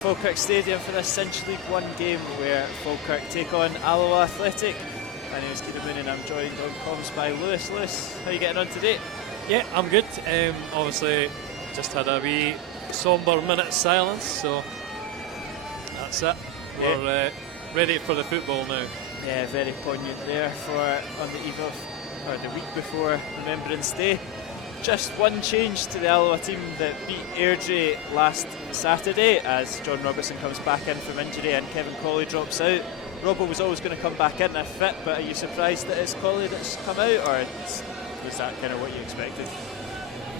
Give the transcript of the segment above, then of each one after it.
Falkirk Stadium for this Cinch League 1 game where Falkirk take on Alloa Athletic. My name is Kieran Moon and I'm joined on comms by Lewis. Lewis, how are you getting on today? Yeah, I'm good. Obviously, just had a wee sombre minute's silence, so that's it. Yeah. We're ready for the football now. Yeah, very poignant there for on the eve of, or the week before Remembrance Day. Just one change to the Alloa team that beat Airdrie last Saturday as John Robertson comes back in from injury and Kevin Colley drops out. Robbo was always going to come back in if fit, but are you surprised that it's Colley that's come out, or was that kind of what you expected?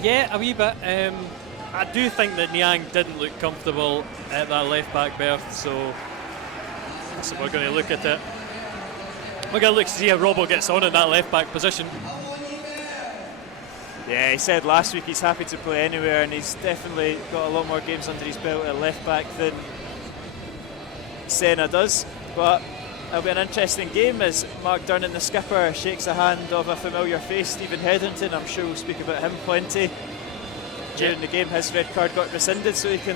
Yeah, a wee bit. I do think that Niang didn't look comfortable at that left back berth, so we're going to look at it. We're going to look to see how Robbo gets on in that left back position. Yeah, he said last week he's happy to play anywhere, and he's definitely got a lot more games under his belt at left back than Senna does. But it'll be an interesting game as Mark Durnan, the skipper, shakes the hand of a familiar face, Stephen Hetherington. I'm sure we'll speak about him plenty. During the game, his red card got rescinded so he can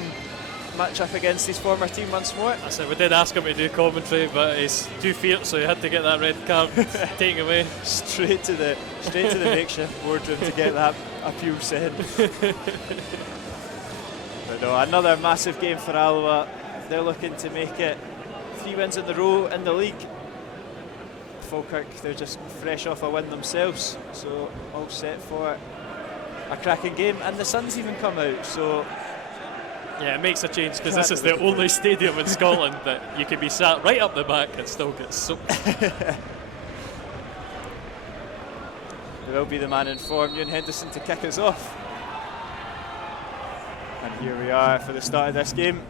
match up against his former team once more. I said we did ask him to do commentary, but he's too fierce, so he had to get that red card taken away. Straight to the makeshift boardroom to get that appeal sent. But no, another massive game for Alloa. They're looking to make it 3 wins in a row in the league. Falkirk, they're just fresh off a win themselves, so all set for a cracking game. And the sun's even come out, so yeah, it makes a change because this is the only stadium in Scotland that you can be sat right up the back and still get soaked. There will be the man in form, Ewan Henderson, to kick us off. And here we are for the start of this game.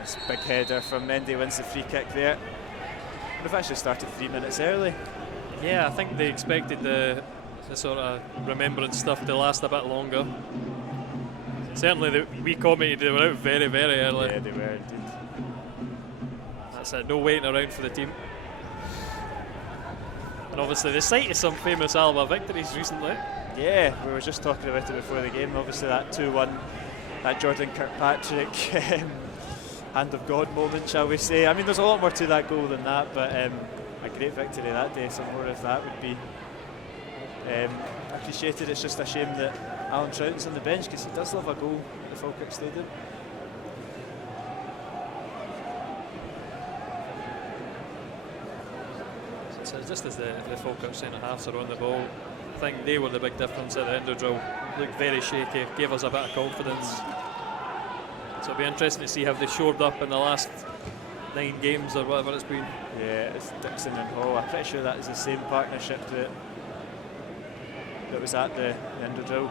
This big header from Mendy wins the free kick there. We've actually started 3 minutes early. Yeah, I think they expected the sort of remembrance stuff to last a bit longer. Certainly, we commented they were out very, very early. Yeah, they were indeed. That's it, no waiting around for the team. And obviously, the site of some famous Alba victories recently. Yeah, we were just talking about it before the game. Obviously, that 2-1, that Jordan Kirkpatrick hand of God moment, shall we say. I mean, there's a lot more to that goal than that, but a great victory that day. Some more of that would be appreciated. It's just a shame that Alan Troughton's on the bench because he does love a goal at the Falkirk Stadium. So just as the Falkirk centre halves are on the ball, I think they were the big difference at the end of the drill. Looked very shaky, gave us a bit of confidence. So it'll be interesting to see how they shored up in the last 9 games or whatever it's been. Yeah, it's Dixon and Hall. I'm pretty sure that is the same partnership that was at the end of drill.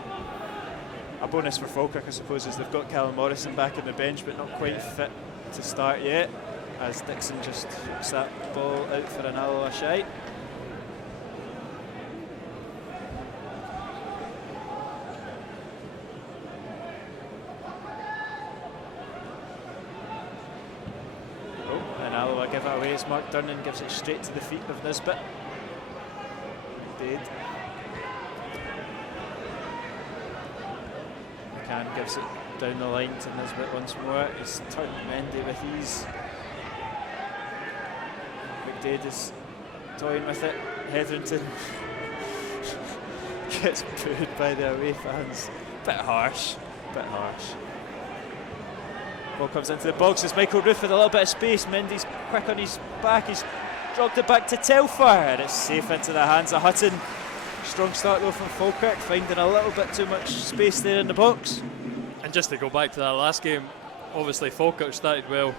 A bonus for Falkirk, I suppose, is they've got Callum Morrison back on the bench, but not quite fit to start yet, as Dixon just hooks that ball out for an Alloa shite. Give it away as Mark Durnan gives it straight to the feet of Nisbet. Indeed. McCann gives it down the line to Nisbet once more. He's turned Mendy with ease. McDade is toying with it. Hetherington gets booed by the away fans. Bit harsh. Ball comes into the box as Michael Roof with a little bit of space. Mendy's quick on his back. He's dropped it back to Telfer, and it's safe into the hands of Hutton. Strong start though from Falkirk, finding a little bit too much space there in the box. And just to go back to that last game, obviously Falkirk started well,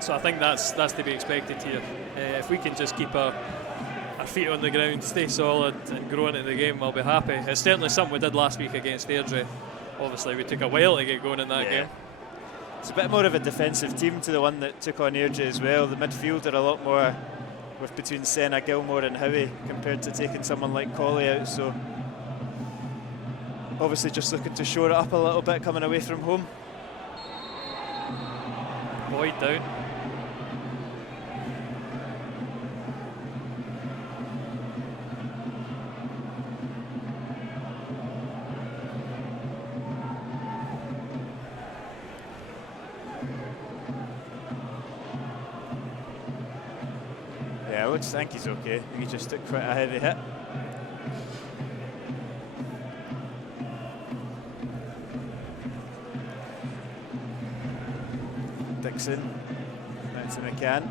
so I think that's to be expected here. If we can just keep our feet on the ground, stay solid and grow into the game, I'll be happy. It's certainly something we did last week against Airdrie. Obviously we took a while to get going in that game. It's a bit more of a defensive team to the one that took on Airdrie as well. The midfield are a lot more with between Senna, Gilmore and Howie compared to taking someone like Colley out, so obviously just looking to shore it up a little bit coming away from home. Boyd down. I think he's okay. He just took quite a heavy hit. Dixon, down to McCann.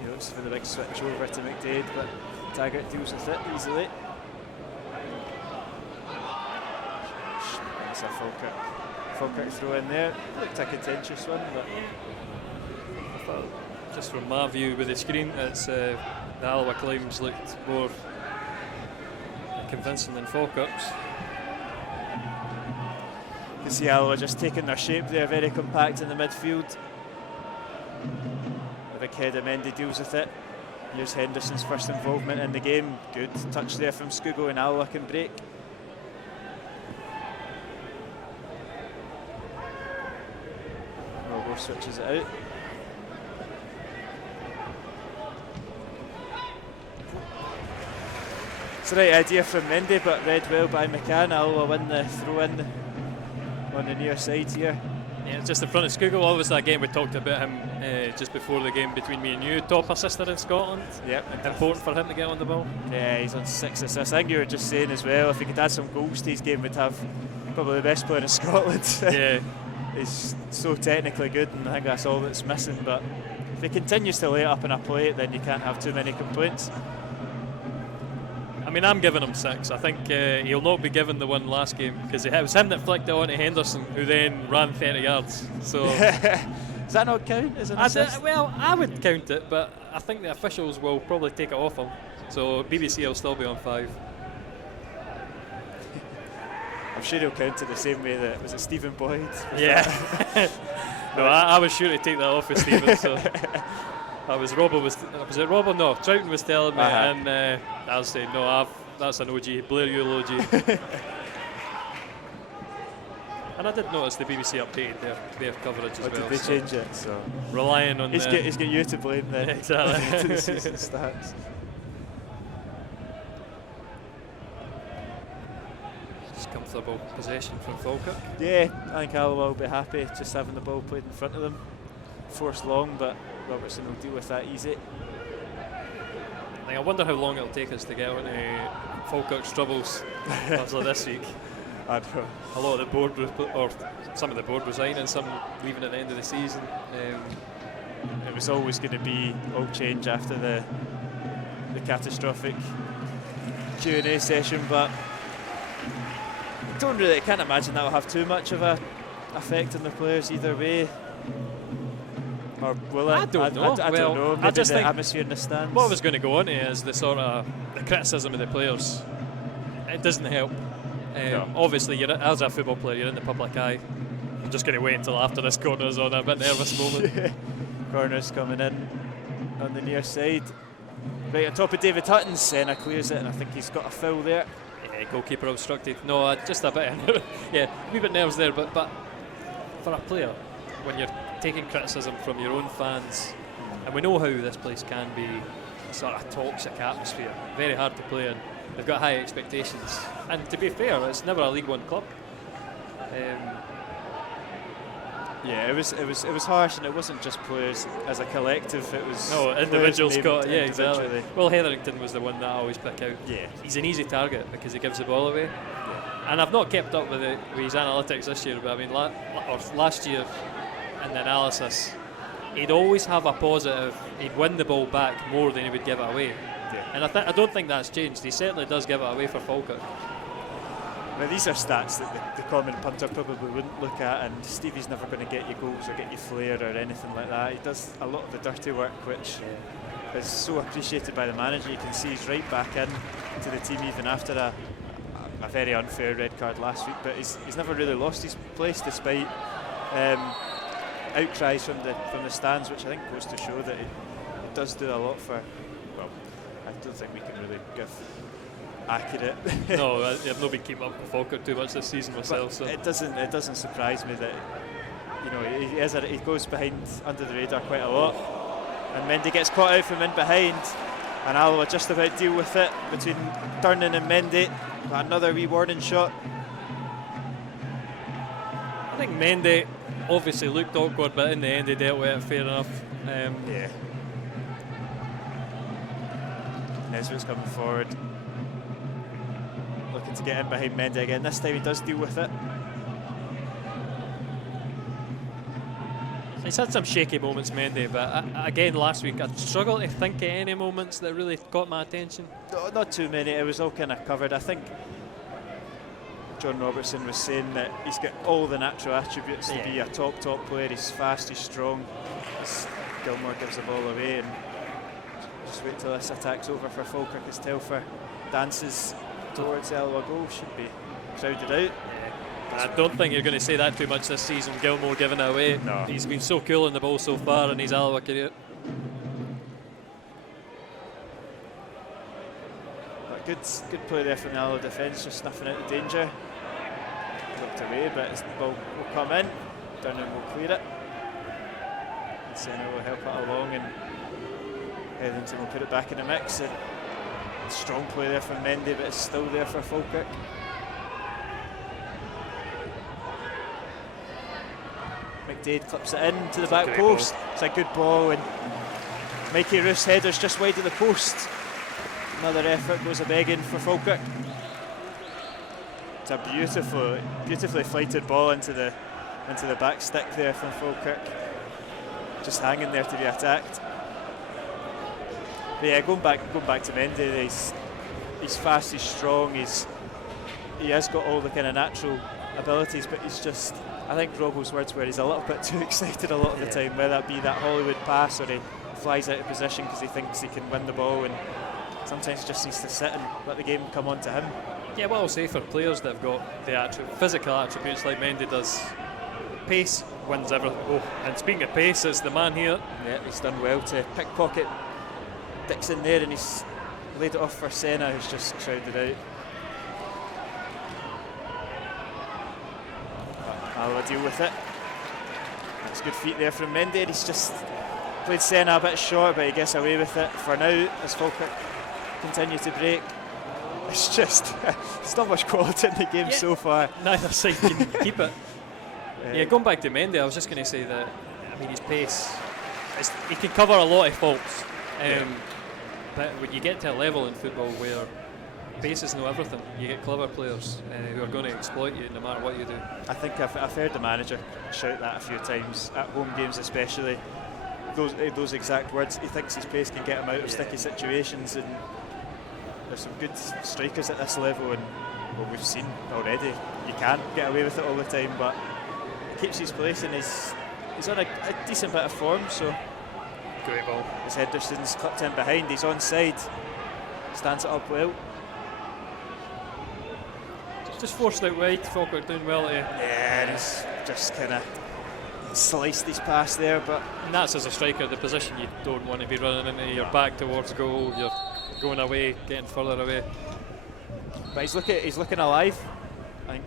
He looks for the big switch over to McDade, but Taggart deals with it easily. It's a Falkirk throw in there. Looked a contentious one, but I thought, just from my view with the screen, it's the Alloa climbs looked more convincing than Falkirk's. you can see Alloa just taking their shape there, very compact in the midfield. The big head of Mendy deals with it. Here's Henderson's first involvement in the game. Good touch there from Scugo, and Alloa can break. Robo switches it out. It's the right idea from Mendy, but read well by McCann. Alloa win the throw-in on the near side here. Yeah, just in front of Scugo. Obviously, again, we talked about him just before the game between me and you. Top assister in Scotland. Yep. Important for him to get on the ball. Yeah, he's on 6 assists. I think you were just saying as well, if he could add some goals to his game, we'd have probably the best player in Scotland. Yeah. He's so technically good, and I think that's all that's missing. But if he continues to lay it up in a plate, then you can't have too many complaints. I mean, I'm giving him 6. I think he'll not be given the one last game because it was him that flicked it on to Henderson, who then ran 30 yards. So does that not count as an assist? Well, I would count it, but I think the officials will probably take it off him. So BBC will still be on 5. I'm sure he'll count it the same way that was it Stephen Boyd? Yeah. No, I was sure to take that off with Stephen. So I was Robbo was it Robbo? No, Troughton was telling me, and I was saying no, that's an OG, Blair Ewell OG. And I did notice the BBC updated their coverage as well. Did they change it? So relying on he's got you to blame then. Exactly. To the season stats. Just comfortable possession from Falkirk. Yeah, I think Alloa will be happy just having the ball played in front of them. Forced long, but Robertson will deal with that easy. I wonder how long it'll take us to get on Falkirk's troubles after this week. I don't know. A lot of the board, or some of the board resigning, some leaving at the end of the season. It was always going to be all change after the catastrophic Q&A session, but I can't imagine that will have too much of a effect on the players either way. Or will it? I don't know. I don't know. Maybe I just the think atmosphere in the stands. what I was going to go on to is the sort of the criticism of the players. It doesn't help. No. Obviously, as a football player, you're in the public eye. I'm just going to wait until after this corner's on. A bit nervous moment. Corner's coming in on the near side. Right on top of David Hutton, Senna clears it, and I think he's got a foul there. Yeah, goalkeeper obstructed. No, just a bit. Yeah, a wee bit nerves there, but for a player, when you're taking criticism from your own fans, and we know how this place can be a sort of toxic atmosphere, very hard to play in. They've got high expectations, and to be fair, it's never a League One club. Yeah, it was harsh, and it wasn't just players as a collective. It was individuals got individually. exactly. Well, Hetherington was the one that I always pick out. Yeah, he's an easy target because he gives the ball away. Yeah. And I've not kept up with his analytics this year, but I mean, last year in the analysis, he'd always have a positive. He'd win the ball back more than he would give it away. Yeah. And I don't think that's changed. He certainly does give it away for Falkirk. Now these are stats that the common punter probably wouldn't look at, and Stevie's never going to get you goals or get you flair or anything like that. He does a lot of the dirty work, which is so appreciated by the manager. You can see he's right back in to the team even after a very unfair red card last week, but he's never really lost his place despite outcries from the stands, which I think goes to show that it does do a lot for. Well, I don't think we can really give accurate. No, I've not been keeping up with Falkirk too much this season myself. So it doesn't surprise me that he goes behind under the radar quite a lot, and Mendy gets caught out from in behind, and Alloa just about deal with it between Durnan and Mendy. But another wee warning shot. I think Mendy obviously looked awkward, but in the end he dealt with it fair enough. Yeah. Nesbitt's coming forward, looking to get in behind Mendy again. This time he does deal with it. He's had some shaky moments, Mendy, but again last week I struggled to think of any moments that really caught my attention. No, not too many, it was all kind of covered. I think John Robertson was saying that he's got all the natural attributes to be a top player. He's fast, he's strong. Gilmore gives the ball away, and just wait till this attack's over for Falkirk as Telfer dances towards the Alloa goal. Should be crowded out. I don't think you're going to say that too much this season, Gilmore giving it away. No. He's been so cool in the ball so far in his Alloa career. But good play there from the Alloa defence, just snuffing out the danger. Looked away, but the ball will come in. Durnan will clear it. And Senna will help it along, and Hetherington will put it back in the mix. And strong play there from Mendy, but it's still there for Falkirk. McDade clips it in to the back post. Ball. It's a good ball, and Mikey Roof's header's just wide of the post. Another effort goes a begging for Falkirk. It's a beautifully flighted ball into the back stick there from Falkirk. Just hanging there to be attacked. But yeah, going back to Mendy, he's fast, he's strong, he has got all the kind of natural abilities, but he's just, I think Robbo's words were, he's a little bit too excited a lot of the time, whether that be that Hollywood pass or he flies out of position because he thinks he can win the ball, and sometimes he just needs to sit and let the game come on to him. Yeah, what I'll say for players that have got the physical attributes like Mendy does, pace wins everything. Oh, and speaking of pace, it's the man here. Yeah, he's done well to pickpocket Dixon there, and he's laid it off for Senna, who's just crowded out. I'll deal with it. That's good feet there from Mendy. He's just played Senna a bit short, but he gets away with it for now as Falkirk continue to break. It's just, there's not much quality in the game so far. Neither side can keep it. Yeah, going back to Mendy, I was just going to say that, I mean, his pace, he can cover a lot of faults. But when you get to a level in football where pace is no everything, you get clever players who are going to exploit you no matter what you do. I think I've heard the manager shout that a few times, at home games especially. Those exact words. He thinks his pace can get him out of sticky situations, and there's some good strikers at this level, and well, we've seen already you can't get away with it all the time, but he keeps his place, and he's on a decent bit of form, so great ball. As Henderson's clipped in behind, he's onside, stands it up well. Just forced out wide, Falkirk doing well to... Yeah, and he's just kind of sliced his pass there, but... And that's as a striker, the position you don't want to be running into. You're back towards goal, you're going away, getting further away. But he's looking alive. I think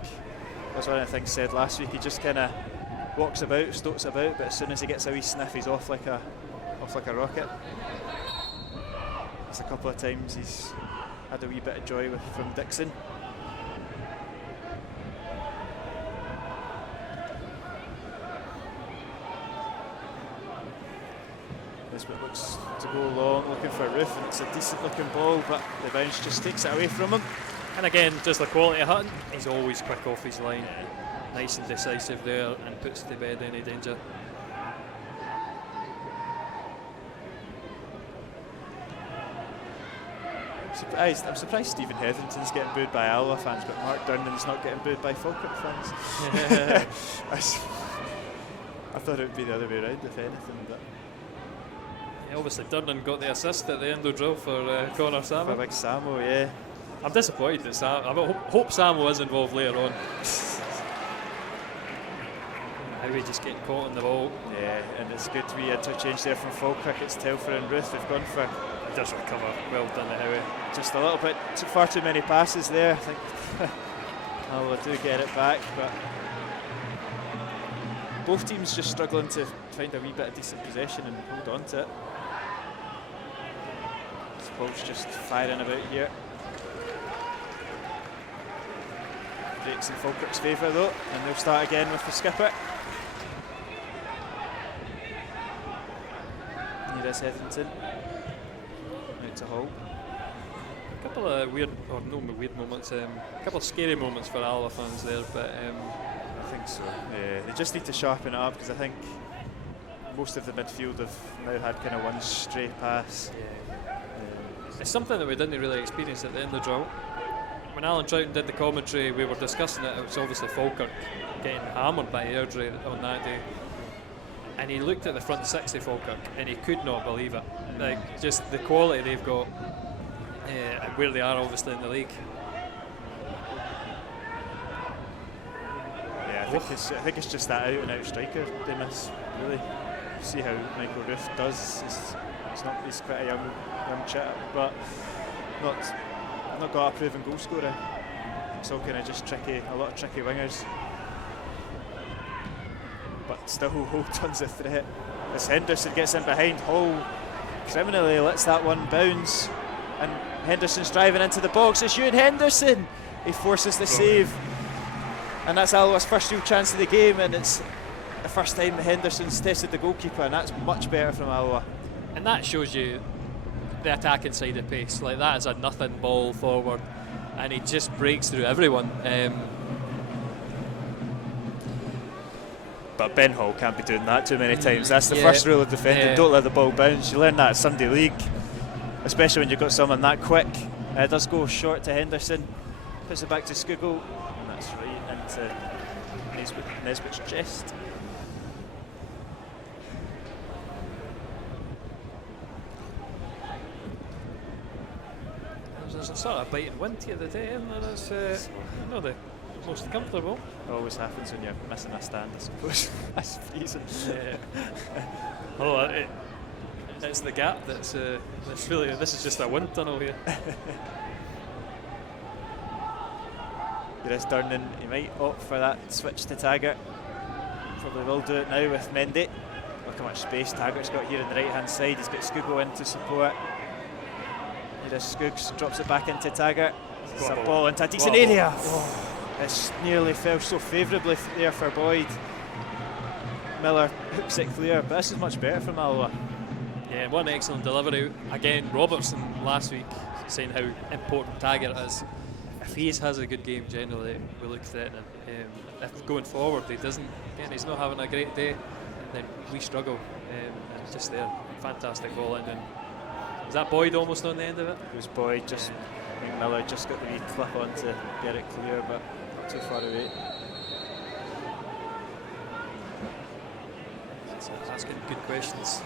that's one of the things said last week. He just kind of walks about, stoats about, but as soon as he gets a wee sniff, he's off like a rocket. There's a couple of times he's had a wee bit of joy from Dixon. Nisbet looks to go long, looking for a roof, and it's a decent looking ball, but the bounce just takes it away from him. And again, just the quality of Hutton, he's always quick off his line, nice and decisive there, and puts to bed any danger. I'm surprised Stephen Hetherington's getting booed by Alloa fans, but Mark Durnan's not getting booed by Falkirk fans. I thought it would be the other way around, if anything. But yeah, obviously Durnan got the assist at the end of drill for Connor Samo. For big Samo, yeah. I'm disappointed that I hope Samo is involved later on. How we just getting caught on the ball. Yeah, and it's good to be interchange there from Falkirk. It's Telfer and Ruth. They've gone for... He does recover. Well done, the Howie. Just a little bit, far too many passes there. I think Alloa do get it back, but both teams just struggling to find a wee bit of decent possession and hold on to it. This ball's just firing about here. breaks in Falkirk's favour though, and they'll start again with the skipper. Nearest Hetherington. Out to Hull. A couple of weird moments, a couple of scary moments for Alloa fans there, but I think so. Yeah, they just need to sharpen it up, because I think most of the midfield have now had kind of one stray pass. it's something that we didn't really experience at the end of the draw. When Alan Troughton did the commentary, we were discussing it. It was obviously Falkirk getting hammered by Airdrie on that day, and he looked at the front six of Falkirk and he could not believe it. Like, just the quality they've got, and where they are obviously in the league. Yeah, I think it's just that out and out striker they miss. Really, see how Michael Roof does. He's quite a young chap, but not got a proven goal scorer. It's all kind of just tricky, a lot of tricky wingers, but still hold tons of threat. As Henderson gets in behind, Hull criminally lets that one bounce, and Henderson's driving into the box. It's Ewan Henderson. He forces the save, and that's Alloa's first real chance of the game, and it's the first time Henderson's tested the goalkeeper, and that's much better from Alloa. And that shows you the attacking side of pace. Like, that is a nothing ball forward, and he just breaks through everyone. But Ben Hall can't be doing that too many times. That's the first rule of defending. Don't let the ball bounce. You learn that at Sunday League, especially when you've got someone that quick. It does go short to Henderson, puts it back to Skugel, and that's right into Nesbitt's chest. There's a sort of biting wind here today, and it's not the most comfortable. It always happens when you're missing a stand, I suppose. That's freezing. It's the gap that's really. This is just a wind tunnel here. There is Durnan. He might opt for that switch to Taggart. Probably will do it now with Mendy. Look how much space Taggart's got here on the right hand side. He's got Skugel in to support. Here is Skuggs, drops it back into Taggart. It's a ball into a decent area. It's nearly fell so favourably there for Boyd. Miller hooks it clear, but this is much better from Alloa. Yeah, one excellent delivery. Again, Robertson last week saying how important Taggart is. If he has a good game, generally we look threatening. If going forward he doesn't, again, he's not having a great day, then we struggle. And just there, fantastic ball in. And is that Boyd almost on the end of it? It was Boyd. Just I think Miller just got the wee clip on to get it clear, but not too far away. So asking good questions.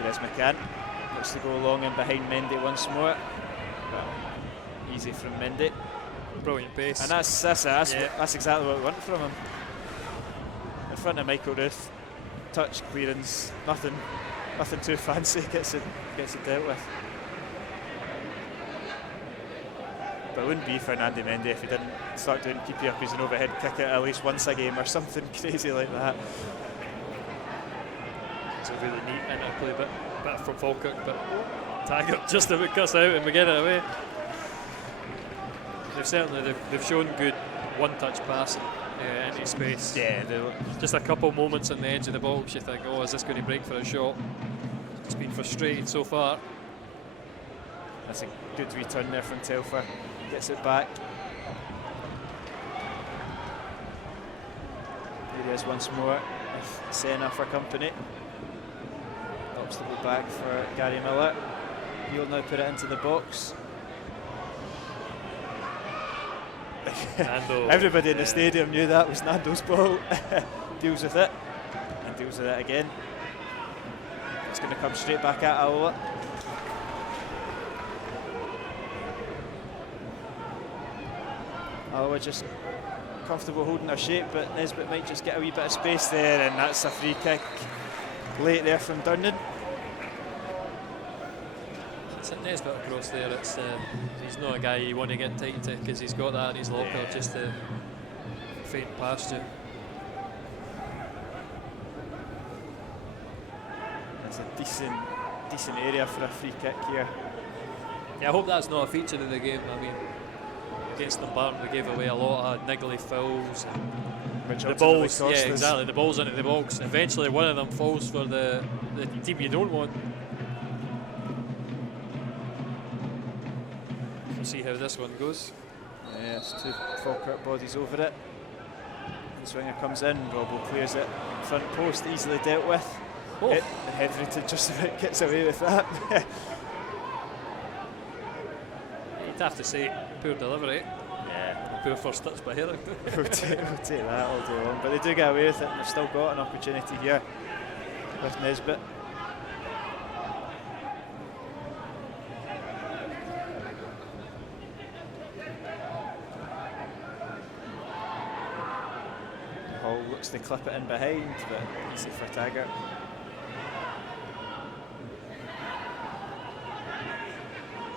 Here is McCann. Looks to go along in behind Mendy once more. But easy from Mendy. Brilliant pace. And that's exactly what we want from him. In front of Michael Ruth, touch, clearance, nothing too fancy. Gets it dealt with. But it wouldn't be Fernando Mendy if he didn't start doing keepy uppies and overhead kick it at least once a game or something crazy like that. It's a really neat interplay bit from Falkirk, but Taggart just about cuts out and we get it away. They've shown good one-touch passing into space. Yeah, just a couple moments on the edge of the box. You think, oh, is this going to break for a shot? It's been frustrating so far. That's a good return there from Telfer. Gets it back. Here he is once more. Senna for company. Helps to go back for Gary Miller. He'll now put it into the box. Everybody in the stadium knew that was Nando's ball. Deals with it, and deals with it again. It's going to come straight back at Alloa. Alloa just comfortable holding their shape, but Nesbitt might just get a wee bit of space there, and that's a free kick late there from Durnan. It's a Nesbitt across there. He's not a guy you want to get tight to because he's got that in his locker just to faint past you. It's a decent area for a free kick here. Yeah, I hope that's not a feature of the game. I mean, against Dumbarton we gave away a lot of niggly fouls. Which The ultimately balls, cost yeah, us. exactly. The balls into the box. Eventually, one of them falls for the team you don't want. We'll see how this one goes. Yeah, it's 2 Falkirk bodies over it. The swinger comes in, Robbo clears it, front post, easily dealt with. Oh. Hetherington just about gets away with that. You'd have to say, poor delivery. Yeah. Poor first touch by Hetherington. we'll take that all day long. But they do get away with it, and they've still got an opportunity here with Nesbitt. Hall looks to clip it in behind, but easy for Taggart.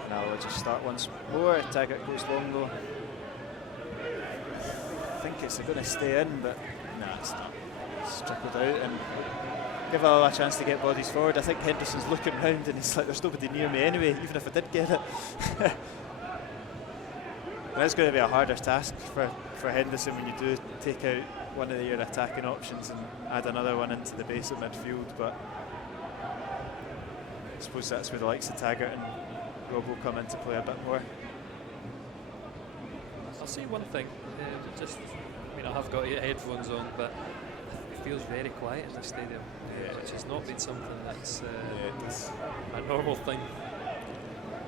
Now we'll just start once more. Taggart goes long though. I think it's going to stay in, but nah, it's not. It's trickled out and give Al a chance to get bodies forward. I think Henderson's looking round and he's like, there's nobody near me anyway, even if I did get it. But it's going to be a harder task for Henderson when you do take out one of your attacking options and add another one into the base of midfield. But I suppose that's where the likes of Taggart and Robbo come into play a bit more. I'll say one thing. I mean, I have got headphones on, but it feels very quiet in the stadium, which has not been something that's a normal thing.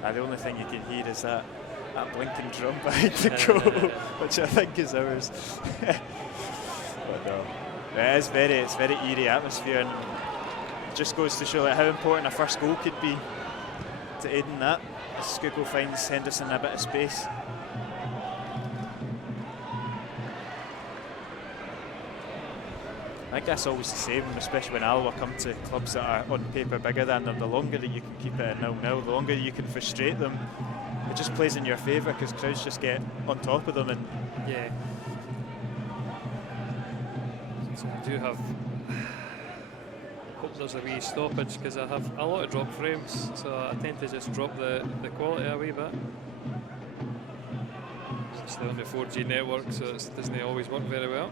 The only thing you can hear is that blinking drum behind the goal, which I think is ours. But no, it's very eerie atmosphere, and it just goes to show how important a first goal could be to aid in that. As Schuylkill finds Henderson a bit of space. I think that's always the same, especially when Alloa come to clubs that are on paper bigger than them. The longer that you can keep it at 0-0, the longer you can frustrate them, it just plays in your favour because crowds just get on top of them. And yeah. So I do have. Hope there's a wee stoppage because I have a lot of drop frames, so I tend to just drop the quality a wee bit. It's still on the 4G network, so it doesn't always work very well.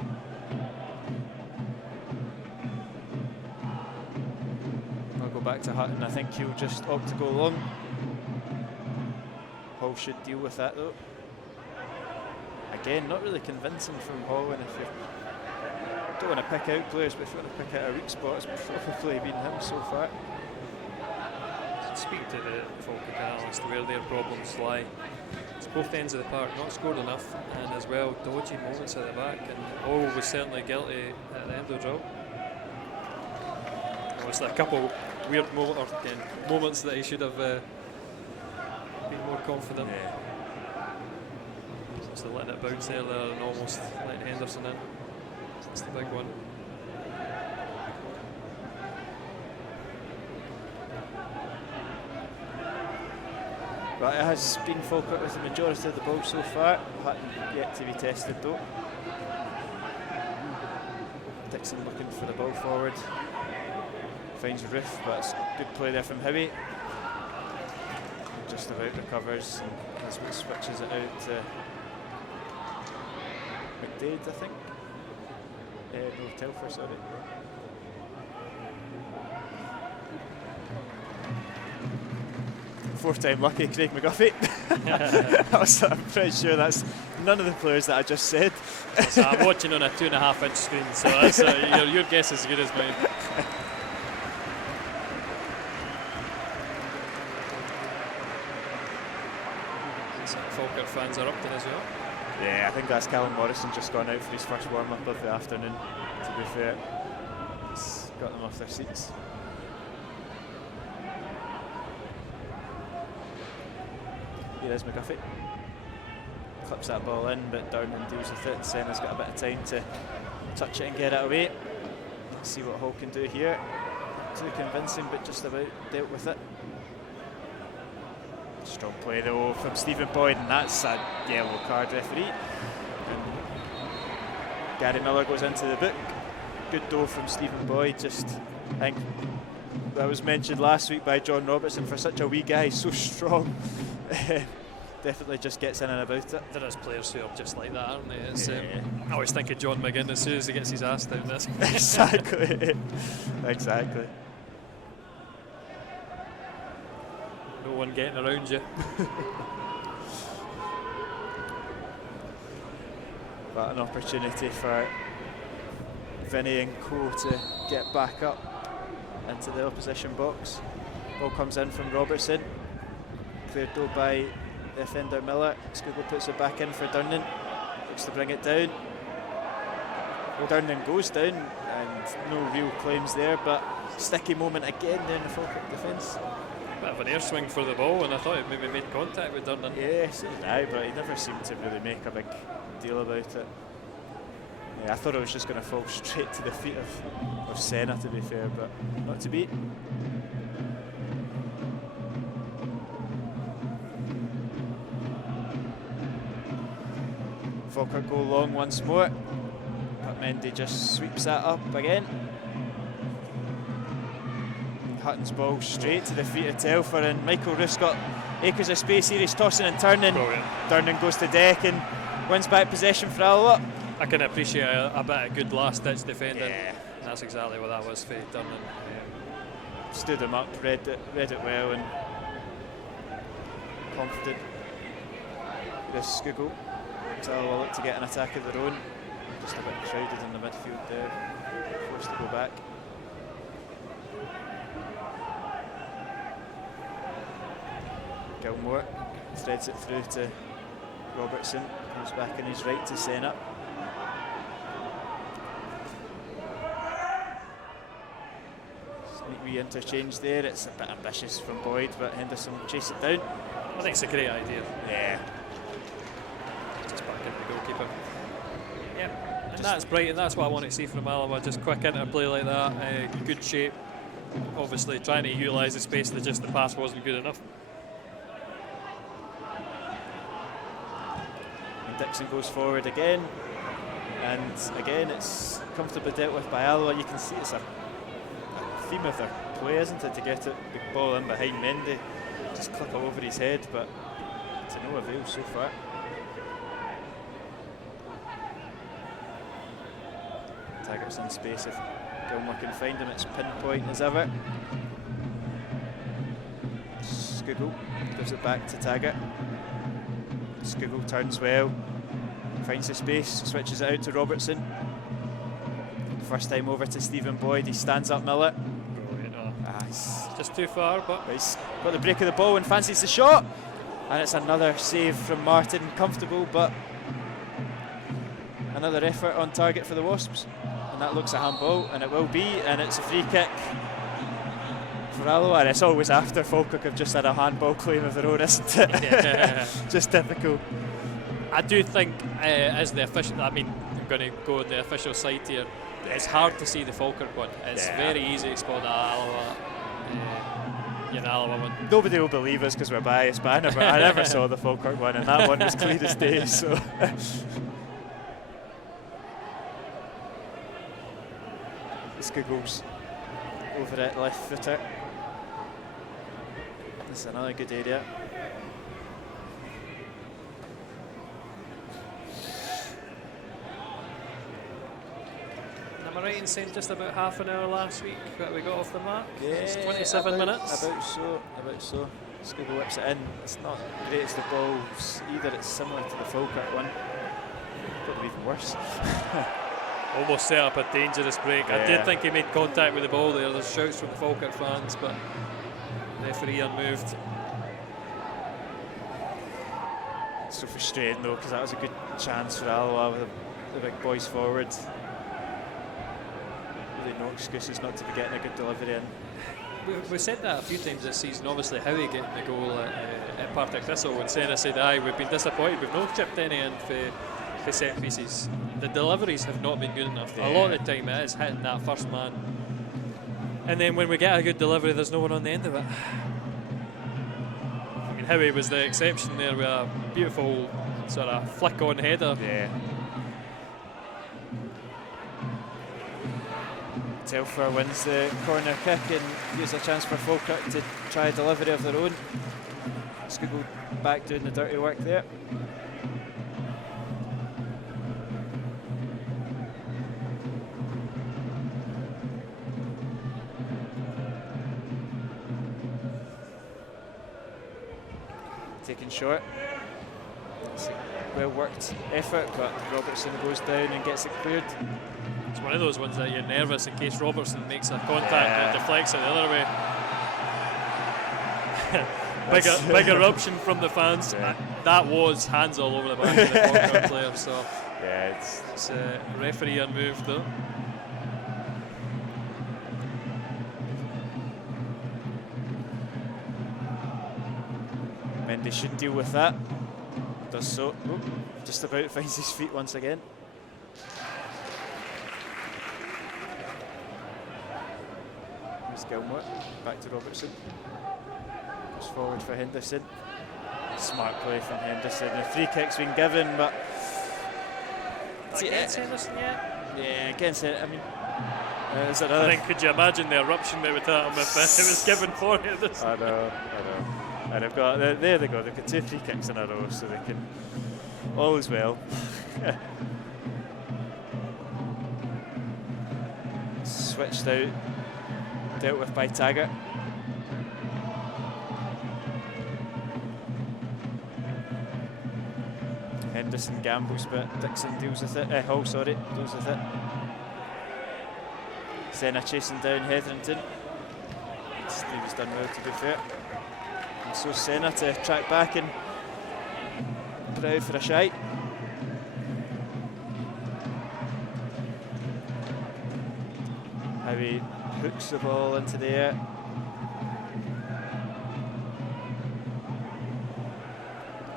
I'll go back to Hutton. I think he'll just opt to go long. Hall should deal with that though. Again, not really convincing from Hall, and if you don't want to pick out players, but if you want to pick out a weak spot, it's probably been him so far. Speaking to the Falkirk analyst, where their problems lie, it's both ends of the park, not scored enough, and as well dodgy moments at the back, and Hall was certainly guilty at the end of the drill. There was a couple weird moments that he should have been more confident. Yeah. Just letting it bounce earlier and almost letting Henderson in. That's the big one. But it has been Falkirk with the majority of the ball so far. Hutton yet to be tested though. Dixon looking for the ball forward. Finds Roof, but it's good play there from Howie. Just about recovers and as well switches it out to McDade, I think. No, Telfer, sorry. Fourth time lucky, Craig McGuffey. I'm pretty sure that's none of the players that I just said. So I'm watching on a 2.5-inch screen, so that's, your guess is as good as mine. So Falkirk fans are up to as well. Yeah, I think that's Callum Morrison just gone out for his first warm-up of the afternoon, to be fair. It's got them off their seats. Here is McGuffey. Clips that ball in, but Downman deals with it. Senna's got a bit of time to touch it and get it away. Let's see what Hall can do here. Too convincing, but just about dealt with it. Strong play though from Stephen Boyd, and that's a yellow card, referee. And Gary Miller goes into the book. Good though from Stephen Boyd, just I think that was mentioned last week by John Robertson. For such a wee guy, he's so strong. Definitely just gets in and about it. There is players who are just like that, aren't they? It's, I always think of John McGinn as soon as he gets his ass down this. Exactly. Exactly. No one getting around you. But an opportunity for Vinny and Co to get back up into the opposition box. Ball comes in from Robertson. Cleared though by the defender Miller. Scoogall puts it back in for Durnan. Looks to bring it down. Durnan goes down and no real claims there, but sticky moment again down the Falkirk defence. Bit of an air swing for the ball, and I thought it maybe made contact with Durnan. Yes, but he never seemed to really make a big deal about it. Yeah, I thought it was just going to fall straight to the feet of Senna, to be fair, but not to be. Falkirk go long once more, but Mendy just sweeps that up again. Hutton's ball straight to the feet of Telfer, and Michael Roof's got acres of space here. He's tossing and turning. Durnan goes to deck and wins back possession for Alloa. I can appreciate a bit of good last-ditch defending. Yeah. And that's exactly what that was for Durnan. Stood him up, read it well, and confident. This Scoogall. Alloa look to get an attack of their own. Just a bit crowded in the midfield there. Forced to go back. Gilmore threads it through to Robertson. Comes back in his right to Senna. Sneak wee interchange there. It's a bit ambitious from Boyd, but Henderson will chase it down. I think it's a great idea. Yeah. Just back in the goalkeeper. Yeah, and that's bright, and that's what I want to see from Alloa. Just quick interplay like that. Good shape. Obviously trying to utilise the space that just the pass wasn't good enough. Dixon goes forward again, and again it's comfortably dealt with by Alloa. You can see it's a theme of their play, isn't it, to get it, the ball in behind Mendy, just clip all over his head, but to no avail so far. Taggart's in space. If Gilmore can find him, it's pinpoint as ever. Scoogall gives it back to Taggart. Scoogall turns well, finds the space, switches it out to Robertson. First time over to Stephen Boyd, he stands up Miller. Just too far, but he's got the break of the ball and fancies the shot. And it's another save from Martin, comfortable, but another effort on target for the Wasps. And that looks a handball, and it will be, and it's a free kick for Alloa. And it's always after Falkirk have just had a handball claim of their own, isn't it? Yeah. Just typical. I do think, as the official, I mean, I'm going to go on the official side here. It's hard to see the Falkirk one. It's very easy to spot that Alloa. Alloa one. Nobody will believe us because we're biased, but I never saw the Falkirk one, and that one was clear as day. So. Scoogall's over it, left footer. This is another good area. Am I right in saying just about half an hour last week that we got off the mark? Yeah, it's 27 minutes. About so. Scoogall whips it in. It's not great as the balls either. It's similar to the Falkirk one. Probably even worse. Almost set up a dangerous break. Yeah. I did think he made contact with the ball there. There's shouts from the Falkirk fans, but referee unmoved. So frustrating though, because that was a good chance for Alloa with the big boys forward. Really no excuses not to be getting a good delivery in. We said that a few times this season. Obviously, Howie getting the goal at Partick Thistle, and Senna said, "Aye, we've been disappointed. We've not chipped any in for set pieces. The deliveries have not been good enough. A lot of the time, it is hitting that first man, and then when we get a good delivery, there's no one on the end of it." I mean, Howie was the exception there with a beautiful sort of flick-on header. Yeah. Telfer wins the corner kick and gives a chance for Falkirk to try a delivery of their own. Scoogall back doing the dirty work there. Taken short. It's a well worked effort, but Robertson goes down and gets it cleared. It's one of those ones that you're nervous in case Robertson makes a contact that deflects it the other way. Big eruption from the fans. Yeah. That was hands all over the back of the Falkirk player. So yeah, it's referee unmoved though. Mendy should deal with that. Does so. Oh, just about finds his feet once again. Here's Gilmore. Back to Robertson. Goes forward for Henderson. Smart play from Henderson. The free kick's been given, but Against Henderson yet? Yeah, against it. I mean, is it I think, could you imagine the eruption they would have if it was given for it? I know. And they've got, there they go, they've got 2 free kicks in a row, so they can, all is well. Switched out, dealt with by Taggart. Henderson gambles, but Dixon deals with it, Hull, sorry, deals with it. Senna chasing down Hetherington. Steve's done well, to be fair. And so Senna to track back and put out for a shite. How he hooks the ball into the air.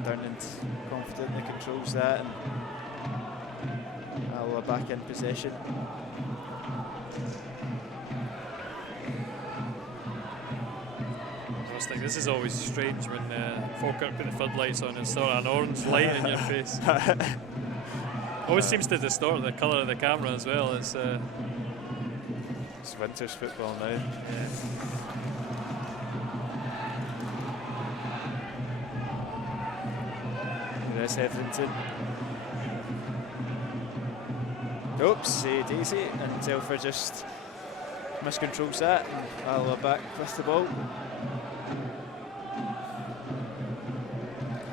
Durant confidently controls that, and Alloa back in possession. This is always strange when Falkirk put the floodlights on and sort of an orange light in your face. Always seems to distort the colour of the camera as well. It's winter's football now. Yeah. There's Hetherington. Oopsie daisy, and Telfer just miscontrols that, and Alloa back with the ball.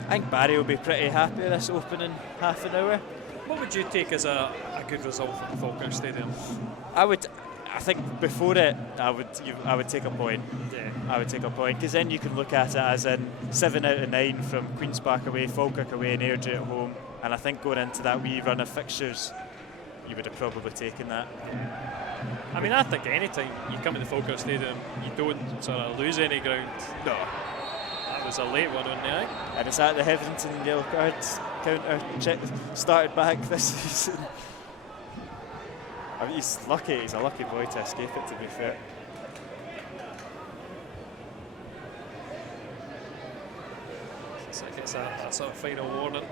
I think Barry will be pretty happy this opening half an hour. What would you take as a good result from Falkirk Stadium? I think before it, I would take a point. Yeah. I would take a point, because then you can look at it as in 7 out of 9 from Queen's Park away, Falkirk away, and Airdrie at home. And I think going into that wee run of fixtures, you would have probably taken that. I mean, I think any time you come to the Falkirk Stadium, you don't sort of lose any ground. No. That was a late one on the eye. And it's at the Hetherington yellow cards counter started back this season. I mean, he's lucky. He's a lucky boy to escape it, to be fair. It's like it's a sort of final warning.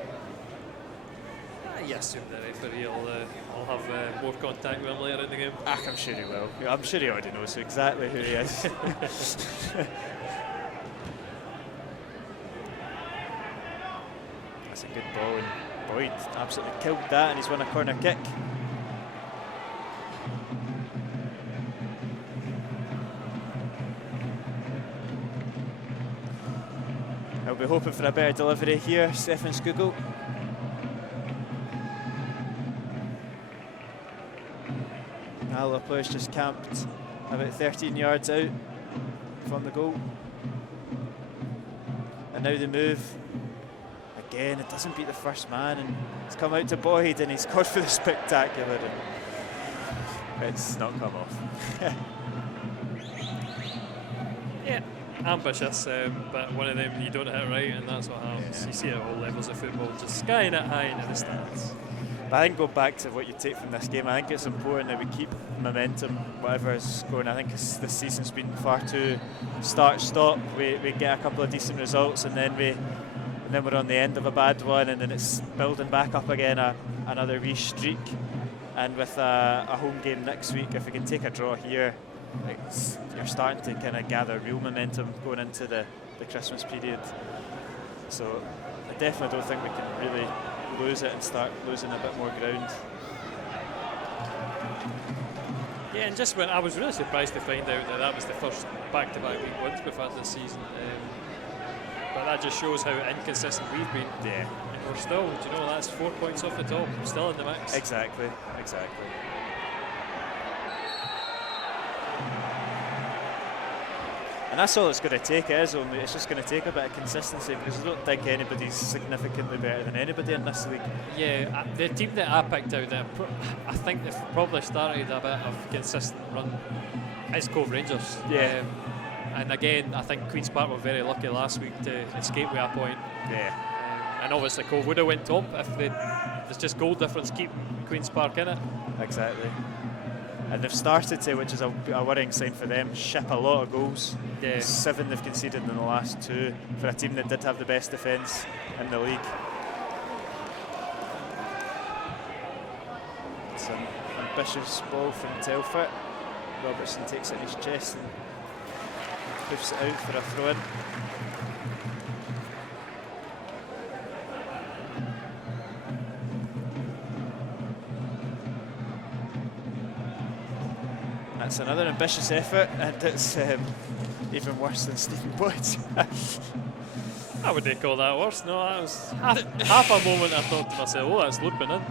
I assume the referee will have more contact with him later in the game. I'm sure he will. I'm sure he already knows exactly who he is. That's a good ball, and Boyd absolutely killed that, and he's won a corner kick. He'll be hoping for a better delivery here, Stefan Scoogall. Alloa players just camped about 13 yards out from the goal. And now they move. Again, it doesn't beat the first man, and it's come out to Boyd, and he's gone for the spectacular, and it's not come off. Yeah, ambitious, but one of them you don't hit right, and that's what happens. You see it at all levels of football, just skying it high into the stands. But I think go back to what you take from this game. I think it's important that we keep momentum, whatever is going. I think this season's been far too start-stop. We get a couple of decent results, and then we're on the end of a bad one, and then it's building back up again, another wee streak. And with a home game next week, if we can take a draw here, you're starting to kind of gather real momentum going into the Christmas period. So I definitely don't think we can really lose it and start losing a bit more ground. Yeah, and just when I was really surprised to find out that was the first back-to-back week wins we've had this season. But that just shows how inconsistent we've been. Yeah. And we're still, that's 4 points off the top, still in the mix. Exactly. And that's all it's going to take, it's just going to take a bit of consistency, because I don't think anybody's significantly better than anybody in this league. Yeah, the team that I picked out there, I think they've probably started a bit of consistent run is Cove Rangers. Yeah. And again, I think Queen's Park were very lucky last week to escape with a point. Yeah. And obviously Cove would have went top if there's just goal difference keep Queen's Park in it. Exactly. And they've started to, which is a worrying sign for them, ship a lot of goals. Yeah. 7 they've conceded in the last 2 for a team that did have the best defence in the league. It's an ambitious ball from Telford. Robertson takes it in his chest and puts it out for a throw-in. That's another ambitious effort, and it's even worse than Stephen Boyd's. I wouldn't call that worse. No, that was half a moment I thought to myself, oh, that's looping in.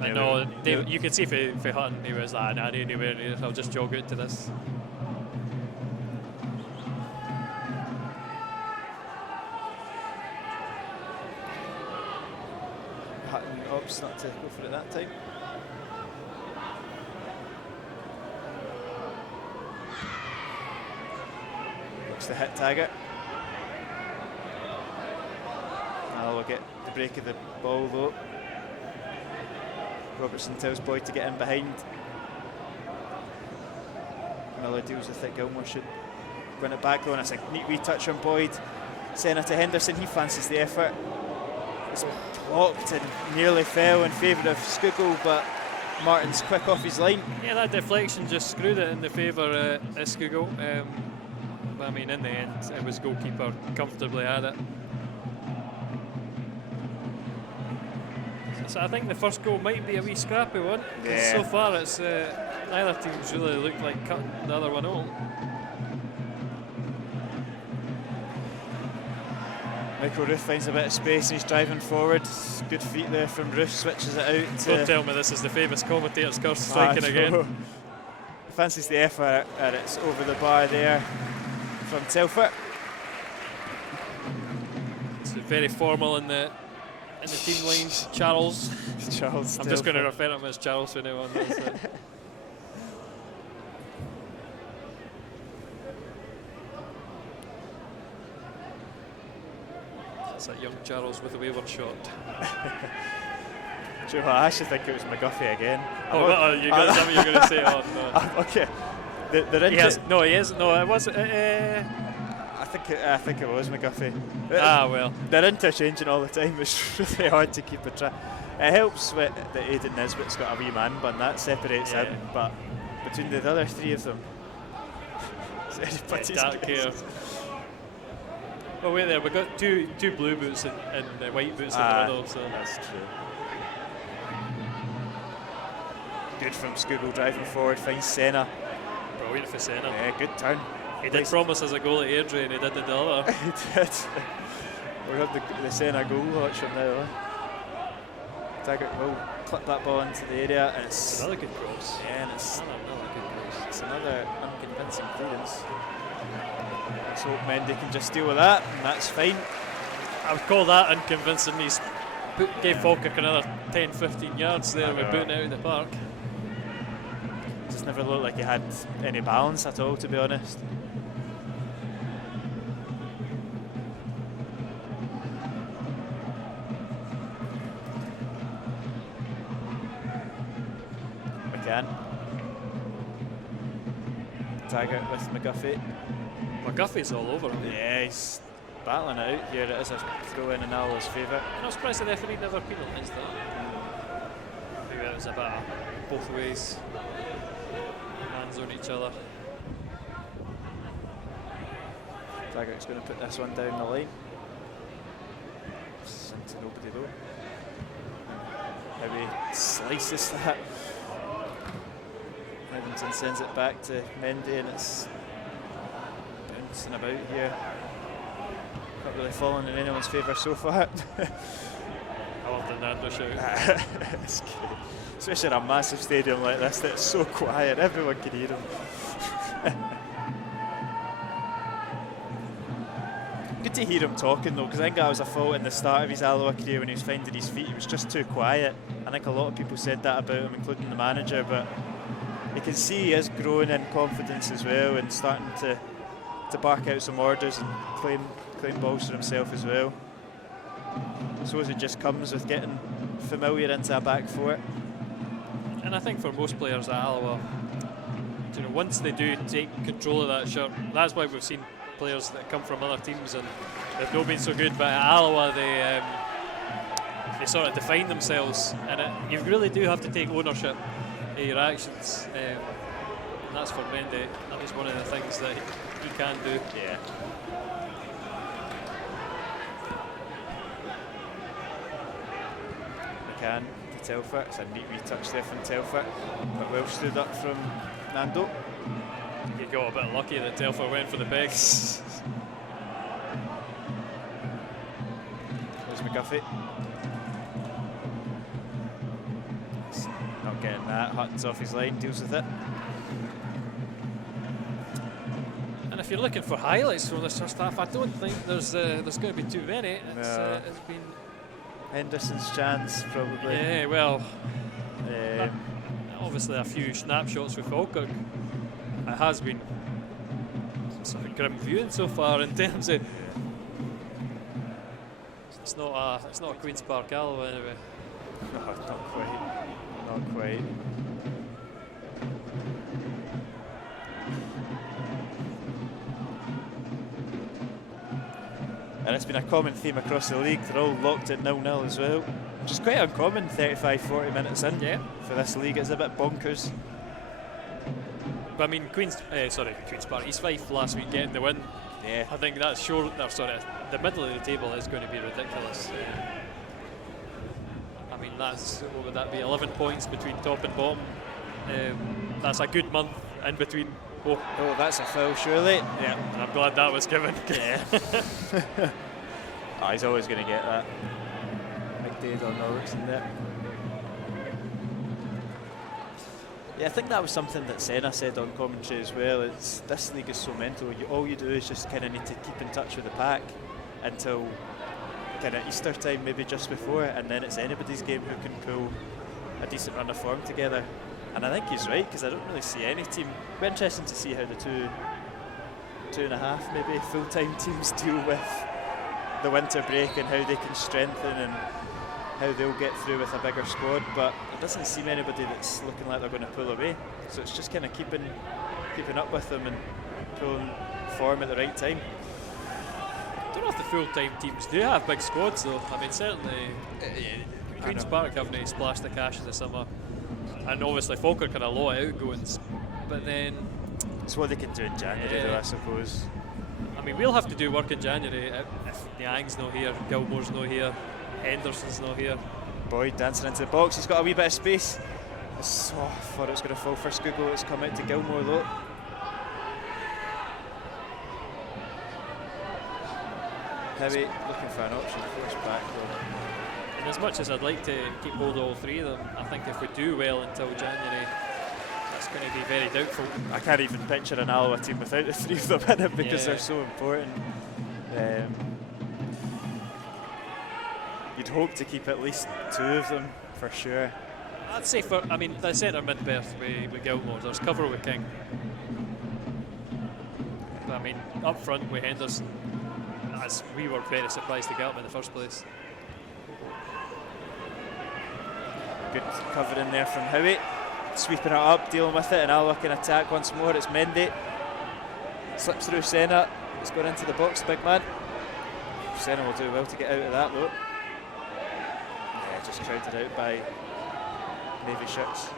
I know, you could see for Hutton, he was like, nah, anywhere near, I'll just jog out to this. Hutton opts not to go for it that time. Looks to hit Taggart. Now we'll get the break of the ball though. Robertson tells Boyd to get in behind. Miller deals with it. Gilmore should run it back though, and it's a neat wee touch on Boyd. Send it to Henderson. He fancies the effort. It's blocked and nearly fell in favour of Skugel, but Martin's quick off his line. Yeah, that deflection just screwed it in the favour of Skugel. But I mean, in the end, it was goalkeeper comfortably had it. So I think the first goal might be a wee scrappy one. Yeah. So far, it's neither team's really looked like cutting the other one out. Michael Roof finds a bit of space and he's driving forward. Good feet there from Roof, switches it out. Don't tell me this is the famous commentator's curse striking again. Fancies the effort, and it's over the bar there from Telford. It's very formal in the team lines, Charles. Charles. I'm just going to refer to him as Charles for now on. That's a young Charles with a wayward shot. Do you know what? I actually think it was McGuffey again. Oh, what you're going to say? Oh, no. Okay. He is. No, it was. I think it was McGuffey. Well. They're interchanging all the time. It's really hard to keep a track. It helps that Aidan Nisbet's got a wee man bun. That separates him. But between the other 3 of them, dark hair. Oh wait, there we got two blue boots and white boots in the middle. So that's true. Good from Skugel driving forward, finds Senna. Brilliant for Senna. Yeah, good turn. He did promise us a goal at Airdrie and he did the deliver. He did. We have the Senna goal watch from now. Taggart will clip that ball into the area, and it's another good cross. Yeah, and it's another good cross. It's another unconvincing clearance. Let's hope Mendy can just deal with that, and that's fine. I would call that unconvincing. He's gave Falkirk another 10-15 yards there with booting out of the park. Just never looked like he had any balance at all, to be honest. McCann. Taggart with McGuffey. McGuffey's all over him. Yeah, he's battling it out here. It is a throw in Allo's favour. I'm not surprised the referee never penalised that. it was a bit of both ways. Hands on each other. Falkirk's going to put this one down the line. Into nobody though. How he slices that. Edmonton sends it back to Mendy and it's bouncing about here. Not really falling in anyone's favour so far. I love the Nando shout. It's great. Especially in a massive stadium like this that's so quiet, everyone can hear him. Good to hear him talking though, because I think that was a fault in the start of his Alloa career when he was finding his feet. He was just too quiet. I think a lot of people said that about him, including the manager, but you can see he is growing in confidence as well and starting to bark out some orders and claim balls for himself as well. I suppose it just comes with getting familiar into a back four. And I think for most players at Alloa, you know, once they do take control of that shirt, that's why we've seen players that come from other teams and they've not been so good, but at Alloa they sort of define themselves, and you really do have to take ownership of your actions, and that's for Mendy. That is one of the things that he can do. Yeah. McCann to Telfer. It's a neat wee touch there from Telfer, but well stood up from Nando. He got a bit lucky that Telfer went for the pegs. There's McGuffey. Not getting that. Hutton's off his line, deals with it. And if you're looking for highlights from this first half, I don't think there's going to be too many. It's been Henderson's chance, probably. Yeah, well, obviously a few snapshots with Falkirk. It has been sort of grim viewing so far in terms of. It's not a Queen's Park Alloa anyway. No, not quite. Not quite. And it's been a common theme across the league. They're all locked at 0-0 as well, which is quite uncommon 35-40 minutes in for this league. It's a bit bonkers. But I mean, Queen's Park, East Fife last week getting the win. Yeah. I think that's sure. The middle of the table is going to be ridiculous. I mean, what would that be? 11 points between top and bottom. That's a good month in between. Oh, that's a foul, surely. Yeah, and I'm glad that was given. Yeah. He's always going to get that. McDade on Norwich in there. Yeah, I think that was something that Senna said on commentary as well. This league is so mental. All you do is just kind of need to keep in touch with the pack until kind of Easter time, maybe just before, and then it's anybody's game who can pull a decent run of form together. And I think he's right, because I don't really see any team. It'll be interesting to see how the two and a half maybe full-time teams deal with the winter break and how they can strengthen and how they'll get through with a bigger squad. But it doesn't seem anybody that's looking like they're going to pull away. So it's just kind of keeping up with them and pulling form at the right time. I don't know if the full-time teams do have big squads though. I mean, certainly Queen's Park haven't splashed the cash in the summer. And obviously Falkirk had a lot of outgoings, but then it's what they can do in January though, I suppose. I mean, we'll have to do work in January if Niang's not here, Gilmore's not here, Henderson's not here. Boyd dancing into the box, he's got a wee bit of space. I thought it was going to fall for Skugel, it's come out to Gilmore though. Heavy, looking for an option, force back though. And as much as I'd like to keep hold of all three of them, I think if we do well until January, that's going to be very doubtful. I can't even picture an Alloa team without the three of them in it because they're so important. You'd hope to keep at least two of them for sure. I'd say the centre mid berth with Gilmore, there's cover with King. But I mean, up front with Henderson, as we were very surprised to get him in the first place. Good cover in there from Howie, sweeping it up, dealing with it, and Alloa can attack once more. It's Mendy, slips through Senna, it's gone into the box, big man. Senna will do well to get out of that though. Yeah, just crowded out by Navy shirts.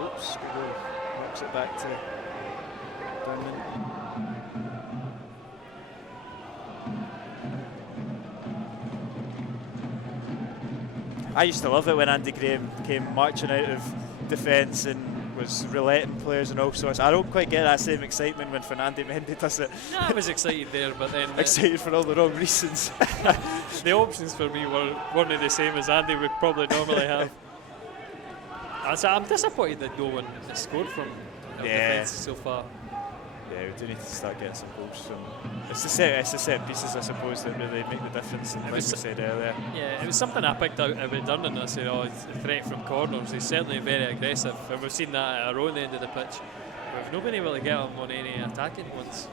Oops, good goal. Knocks it back to Downman. I used to love it when Andy Graham came marching out of defence and was relating players and all sorts. I don't quite get that same excitement when Fernando Mendy does it. No, I was excited there, but then excited for all the wrong reasons. the options for me weren't the same as Andy would probably normally have. I'm disappointed that no one has scored from our defence so far. Yeah, we do need to start getting some goals from. It's the set pieces, I suppose, that really make the difference. And like we said earlier. Yeah, it was something I picked out about Durnan. I said, it's a threat from corners. He's certainly very aggressive, and we've seen that at our own end of the pitch. We've not been able to get him on any attacking ones.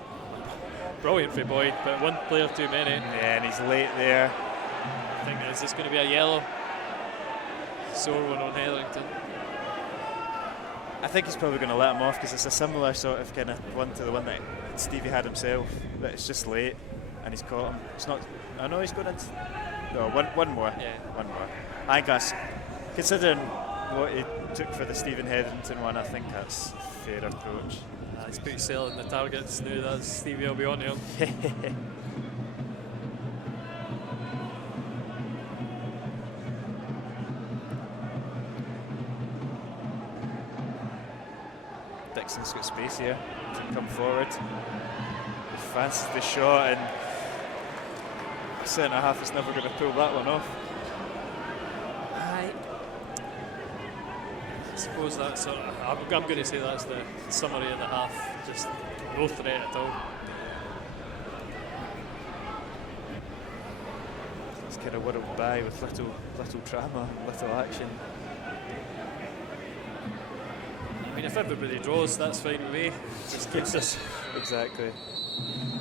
Brilliant for Boyd, but one player too many. Yeah, and he's late there. I think is this going to be a yellow? Sore one on Hetherington. I think he's probably going to let him off because it's a similar sort of kind of one to the one that Stevie had himself. But it's just late, and he's caught him. It's not. I know he's going into. No, one more. Yeah. One more. I think that's, considering what he took for the Stephen Hetherington one, I think that's a fair approach. He's pretty selling the targets now. That's Stevie will be on him. Dixon's got space here, can come forward. He fancies the shot, and centre half is never going to pull that one off. I suppose that's I'm going to say that's the summary of the half. Just no threat at all. It's kind of whirled by with little drama, little action. I mean, if everybody draws, that's fine with me. It just keeps us. Exactly.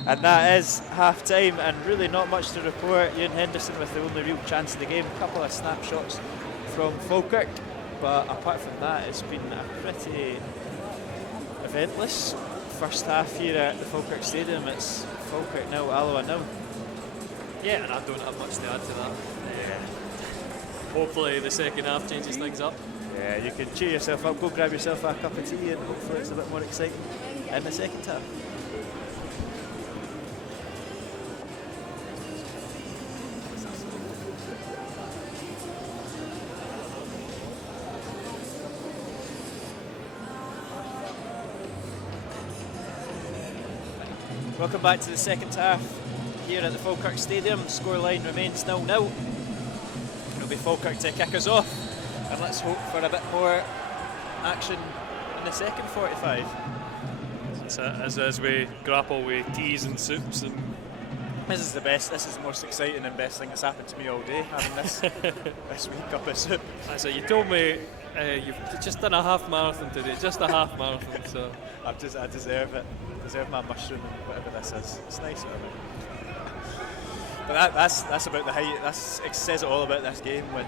And that is half time, and really not much to report. Ian Henderson with the only real chance of the game. A couple of snapshots from Falkirk, but apart from that, it's been a pretty eventless first half here at the Falkirk Stadium. It's Falkirk 0, Alloa 0. Yeah, and I don't have much to add to that. Yeah. Hopefully the second half changes things up. Yeah, you can cheer yourself up, go grab yourself a cup of tea, and hopefully it's a bit more exciting in the second half. Welcome back to the second half here at the Falkirk Stadium. Scoreline remains 0-0. It'll be Falkirk to kick us off. And let's hope for a bit more action in the second 45. As we grapple with teas and soups, and this is the best. This is the most exciting and best thing that's happened to me all day. Having this this week cup of soup. So you told me you've just done a half marathon today, just a half marathon. So I deserve it. I deserve my mushroom and whatever this is. It's nice of it. But that's about the height. It says it all about this game when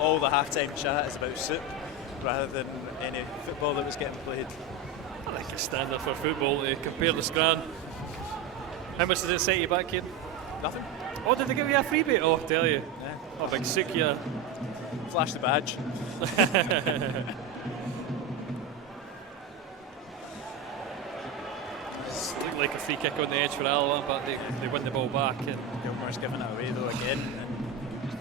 all the half-time chat is about soup rather than any football that was getting played. I think it's standard for football to compare the Scran. How much did it set you back here? Nothing. Oh, did they give you a freebie? Oh, I tell you. Yeah. Oh, big sook here. Flash the badge. It looked like a free kick on the edge for Alloa, but they win the ball back. And Gilmore's giving it away though again.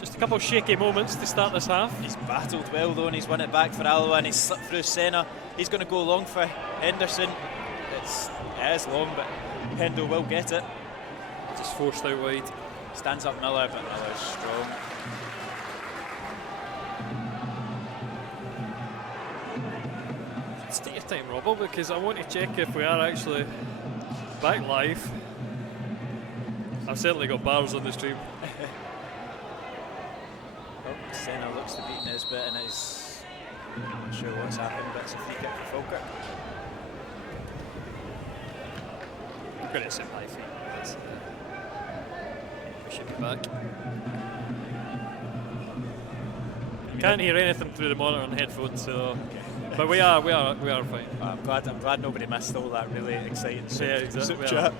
just a couple of shaky moments to start this half. He's battled well though, and he's won it back for Alloa, and he's slipped through Senna. He's going to go long for Henderson. It is long, but Hendo will get it. Just forced out wide. Stands up Miller, but Miller's strong. Let's take your time, Robbo, because I want to check if we are actually back live. I've certainly got bars on the stream. Senna looks to beat Nisbet, and is not sure what's happened, but it's a free kick for Falkirk. I'm going to sit my feet. We should be back. Can't hear anything through the monitor and headphones, so. But we are fine. I'm glad nobody missed all that really exciting soup chat.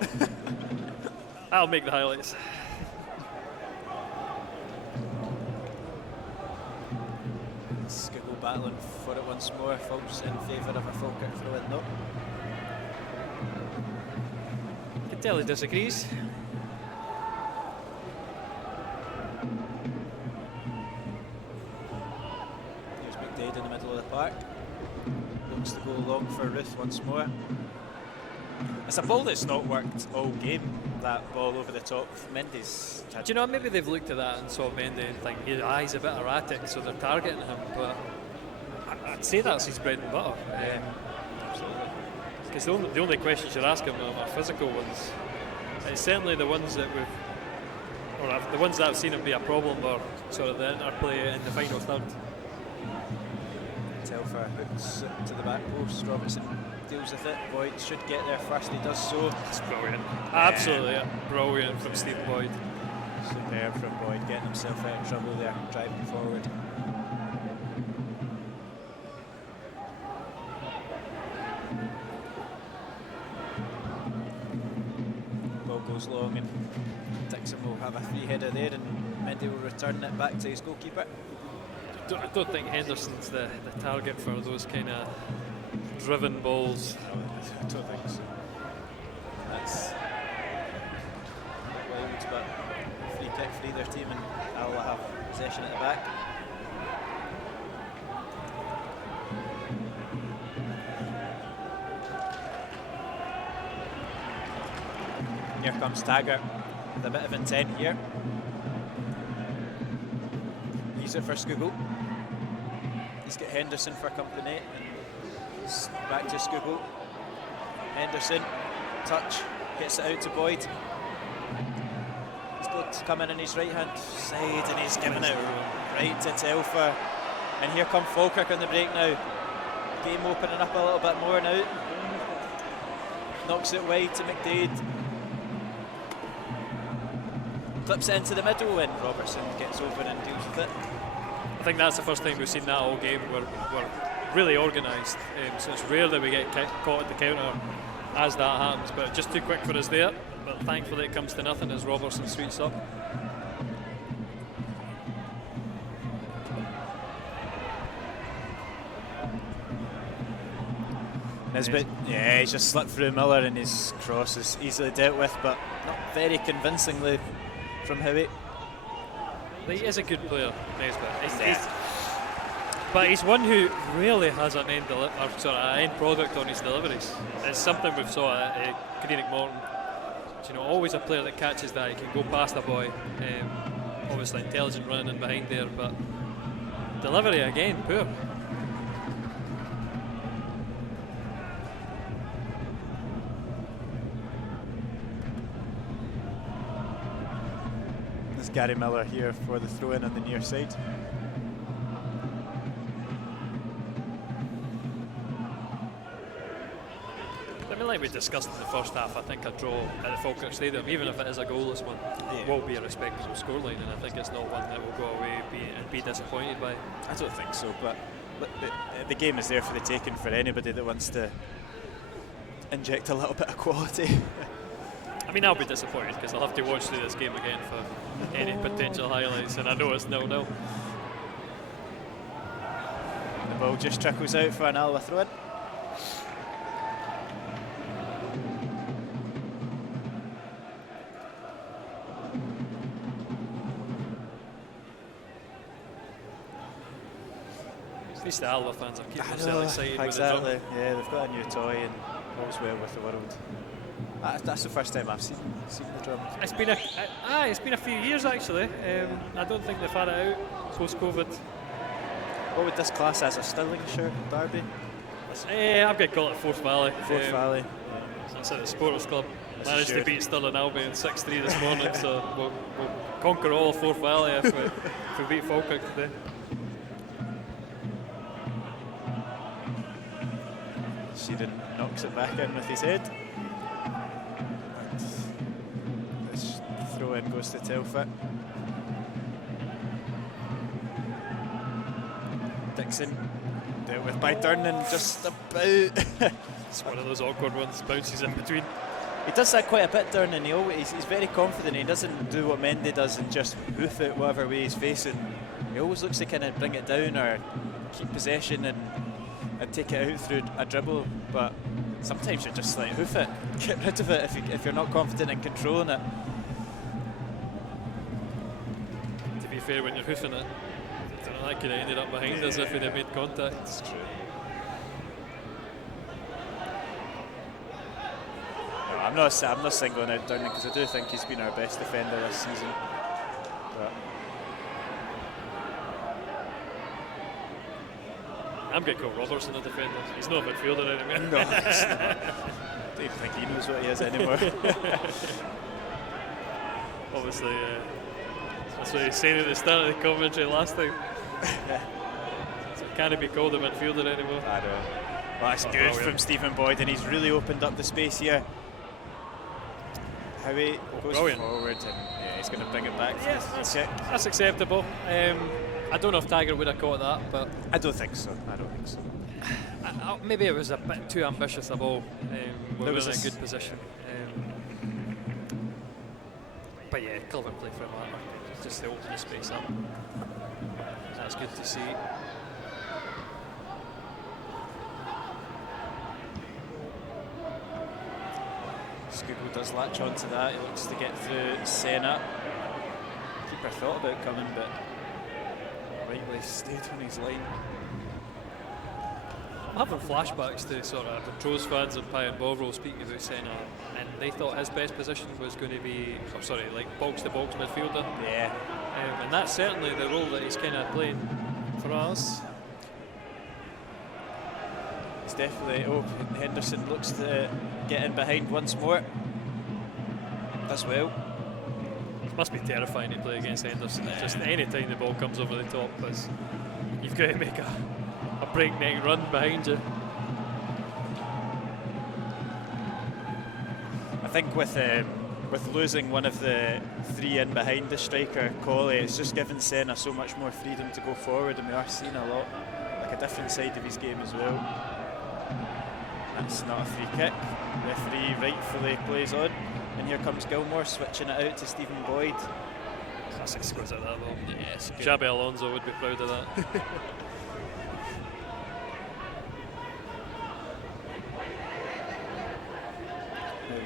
I'll make the highlights. It's good battling for it once more. Falls in favour of a Falkirk throw-in though. You can tell he disagrees. Here's McDade in the middle of the park. Looks to go long for Ruth once more. It's a ball that's not worked all game, that ball over the top. Mendy's Do you know, maybe they've looked at that and saw Mendy and think his eye's a bit erratic, so they're targeting him, but I'd say that's his bread and butter. absolutely. Because the only questions you're asking them are physical ones. It's certainly the ones that the ones that I've seen him be a problem are sort of the interplay in the final third. Telfer hooks it to the back post. Robertson deals with it. Boyd should get there first. He does so. It's brilliant. Absolutely brilliant from Stephen Boyd. Superb from Boyd, getting himself out of trouble there, driving forward. Ball goes long and Dixon will have a free header there, and Mendy will return it back to his goalkeeper. I don't think Henderson's the target for those kind of driven balls. I don't think so. That's wild, but free kick for either team, and I'll have possession at the back. Here comes Taggart with a bit of intent here. Leaves it for Skugel. He's got Henderson for company, and he's back to Skugel. Henderson, touch, gets it out to Boyd. He's got to come in on his right hand side, and he's giving it right to Telfer. And here come Falkirk on the break now. Game opening up a little bit more now. Knocks it wide to McDade. Clips it into the middle, and Robertson gets over and deals with it. I think that's the first time we've seen that all game. We're really organised, so it's rare that we get caught at the counter as that happens, but just too quick for us there. But thankfully it comes to nothing as Robertson sweeps up. Nisbet, yeah, he's just slipped through Miller, and his cross is easily dealt with, but not very convincingly from Howie. He is a good player, Nisbet. But he's one who really has an end product on his deliveries. It's something we've saw at Greenock Morton. You know, always a player that catches that. He can go past a boy. Obviously intelligent running in behind there, but delivery again, poor. There's Gary Miller here for the throw-in on the near side. I mean, like we discussed in the first half, I think a draw at the Falkirk Stadium, even if it is a goalless one, will be a respectable scoreline, and I think it's not one that will go away and be disappointed by. I don't think so, but the game is there for the taking for anybody that wants to inject a little bit of quality. I mean, I'll be disappointed because I'll have to watch through this game again for any potential highlights, and I know it's 0-0. The ball just trickles out for an Alloa throw-in. At least the Alloa fans are keeping themselves excited exactly. with the drum. Yeah, they've got a new toy, and all's well with the world. That's the first time I've seen the drum. It's been a few years actually. I don't think they've had it out post-COVID. What would this class as, a Stirlingshire derby? I've got to call it Forth Valley. Forth Valley. That's at the Supporters Club. Managed to beat Stirling Albion 6-3 this morning, so we'll conquer all Forth Valley if we beat Falkirk today. Sheeran knocks it back in with his head. This throw in goes to Telfer. Dixon dealt with by Durnan just about. It's one of those awkward ones, bounces in between. He does that quite a bit, Durnan. He's very confident. He doesn't do what Mendy does and just hoof it whatever way he's facing. He always looks to kind of bring it down or keep possession and take it out through a dribble, but sometimes you're just like, hoof it, get rid of it if you're not confident in controlling it. To be fair, when you're hoofing it, that could have ended up behind us if we'd have made contact. That's true. No, I'm not singling out Downing because I do think he's been our best defender this season. But I'm going to call Robertson a defender. He's not a midfielder anymore. no, it's not. I don't even think he knows what he is anymore. Obviously, that's what he was saying at the start of the commentary last time. So can't be called a midfielder anymore. I know. Well, that's good from Stephen Boyd, and he's really opened up the space here. Howie goes forward, and yeah, he's going to bring it back. Yes, that's acceptable. I don't know if Tiger would have caught that, but I don't think so. Maybe it was a bit too ambitious a ball. We were in a good position. But yeah, clever play for him. Just to open the space up. That's good to see. Scooggle does latch on to that. He looks to get through Senna. Keeper thought about coming, but rightly stayed on his line. I'm having flashbacks to sort of the Tro's fans and Pie and Bovril speaking about Senna, and they thought his best position was going to be, like box-to-box midfielder. Yeah. And that's certainly the role that he's kind of playing for us. It's definitely. Oh, Henderson looks to get in behind once more. Does well. It must be terrifying to play against Henderson. Just any time the ball comes over the top, you've got to make a breakneck run behind you. I think with losing one of the three in behind the striker, Colley, it's just given Senna so much more freedom to go forward, and we are seeing a lot, like a different side of his game as well. That's not a free kick. Referee rightfully plays on, and here comes Gilmore switching it out to Stephen Boyd. That's exquisite, that ball. Yes, Xabi Alonso would be proud of that.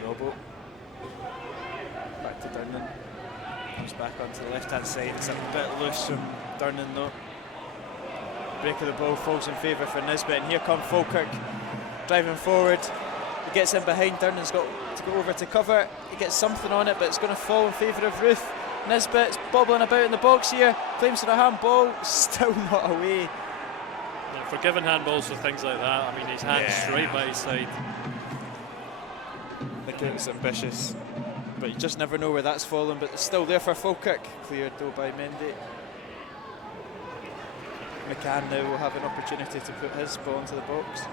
Robbo. Back to Durnan. Comes back onto the left hand side. It's a bit loose from Durnan though. Break of the ball falls in favour for Nisbet, and here come Falkirk driving forward. He gets in behind, Durnan's got to go over to cover. He gets something on it, but it's going to fall in favour of Ruth. Nisbet's bobbling about in the box here, claims for a handball, still not away. Yeah, for giving handballs for things like that, I mean, his hand's right by his side. I think it was ambitious, but you just never know where that's fallen. But it's still there for Falkirk, cleared though by Mendy. McCann now will have an opportunity to put his ball into the box.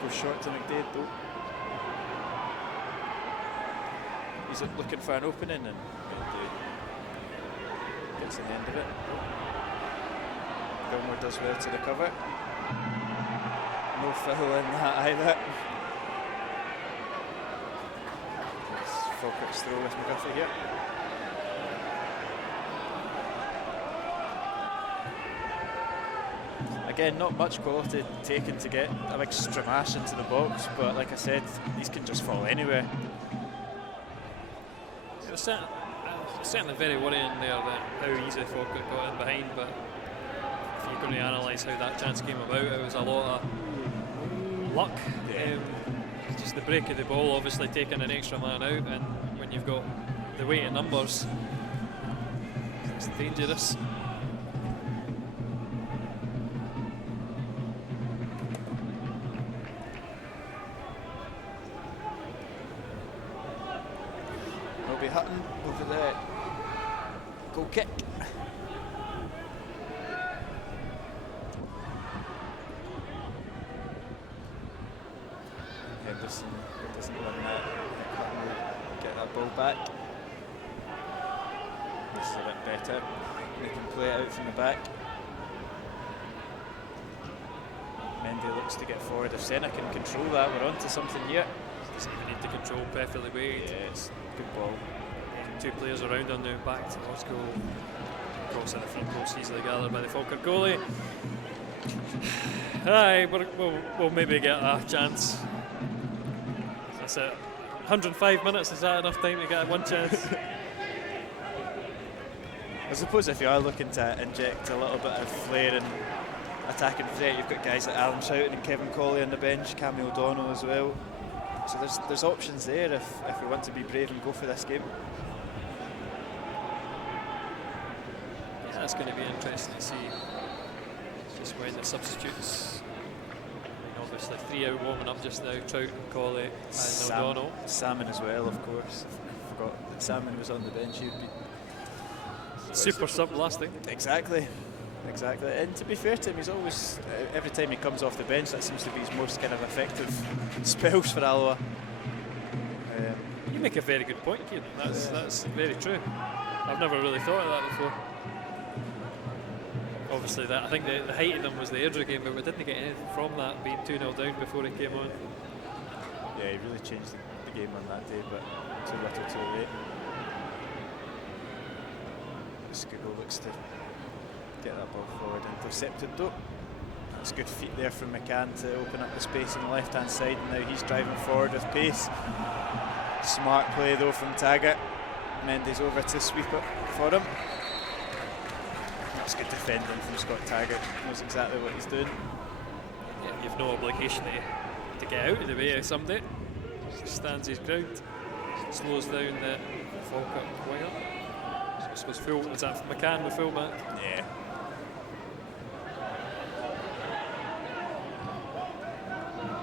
Goes short to McDade though. He's looking for an opening, and Mendy gets in the end of it. Gilmore does well to recover. No foul in that either. Falkirk's throw with McGuffey here. Again, not much quality taken to get a big stramash into the box, but like I said, these can just fall anywhere. It was certainly very worrying there that how easy Falkirk got in behind, but if you're going to analyse how that chance came about, it was a lot of luck. Yeah. Just the break of the ball, obviously taking an extra man out, and when you've got the weight of numbers, it's dangerous. Robbie Hutton over there. Goal kick. Henderson doesn't win that. Hutton will get that ball back. This is a bit better. They can play it out from the back. Mendy looks to get forward. If Senna can control that, we're on to something here. Doesn't even need to control perfectly weight. Yeah, it's good ball. Two players around on now, back towards goal. Cross in the front post, easily gathered by the Falkirk goalie. Aye, we'll maybe get a chance. That's it. 105 minutes, is that enough time to get one chance? I suppose if you are looking to inject a little bit of flair and attacking threat, you've got guys like Alan Troughton and Kevin Colley on the bench, Cammy O'Donnell as well. So there's options there if we want to be brave and go for this game. Yeah, that's going to be interesting to see just when the substitutes. I mean, obviously 3 out warming up just now, Troughton, Colley and O'Donnell. Salmon as well, of course. I forgot that Salmon was on the bench. He'd be super sub lasting. Exactly. And to be fair to him, he's always, every time he comes off the bench, that seems to be his most kind of effective spells for Alloa. You make a very good point, Kieran. That's very true. I've never really thought of that before. Obviously, I think the height of them was the Airdrie game, but we didn't get anything from that, being 2-0 down before he came on. Yeah, he really changed the game on that day, but too little too late. Skuggo looks to get that ball forward, intercepted though. That's good feet there from McCann to open up the space on the left hand side, and now he's driving forward with pace. Smart play though from Taggart. Mendy's over to sweep it for him. That's good defending from Scott Taggart, knows exactly what he's doing. Yeah, you've no obligation to get out of the way of somebody. Stands his ground, slows down the Falkirk winger. I suppose is that McCann with full back? Yeah.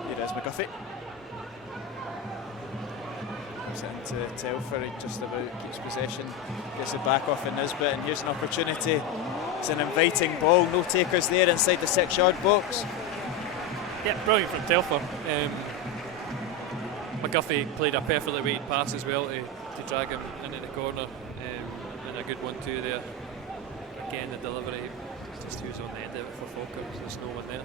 Here is McGuffey. He's into Telfer, he just about keeps possession. Gets it back off in Nisbet, and here's an opportunity. It's an inviting ball, no takers there inside the 6-yard box. Yeah, brilliant from Telfer. McGuffey played a perfectly weighted pass as well to drag him into the corner. And a good 1-2 there. Again, the delivery, just who's on the end of it for Falkirk, there's no one there.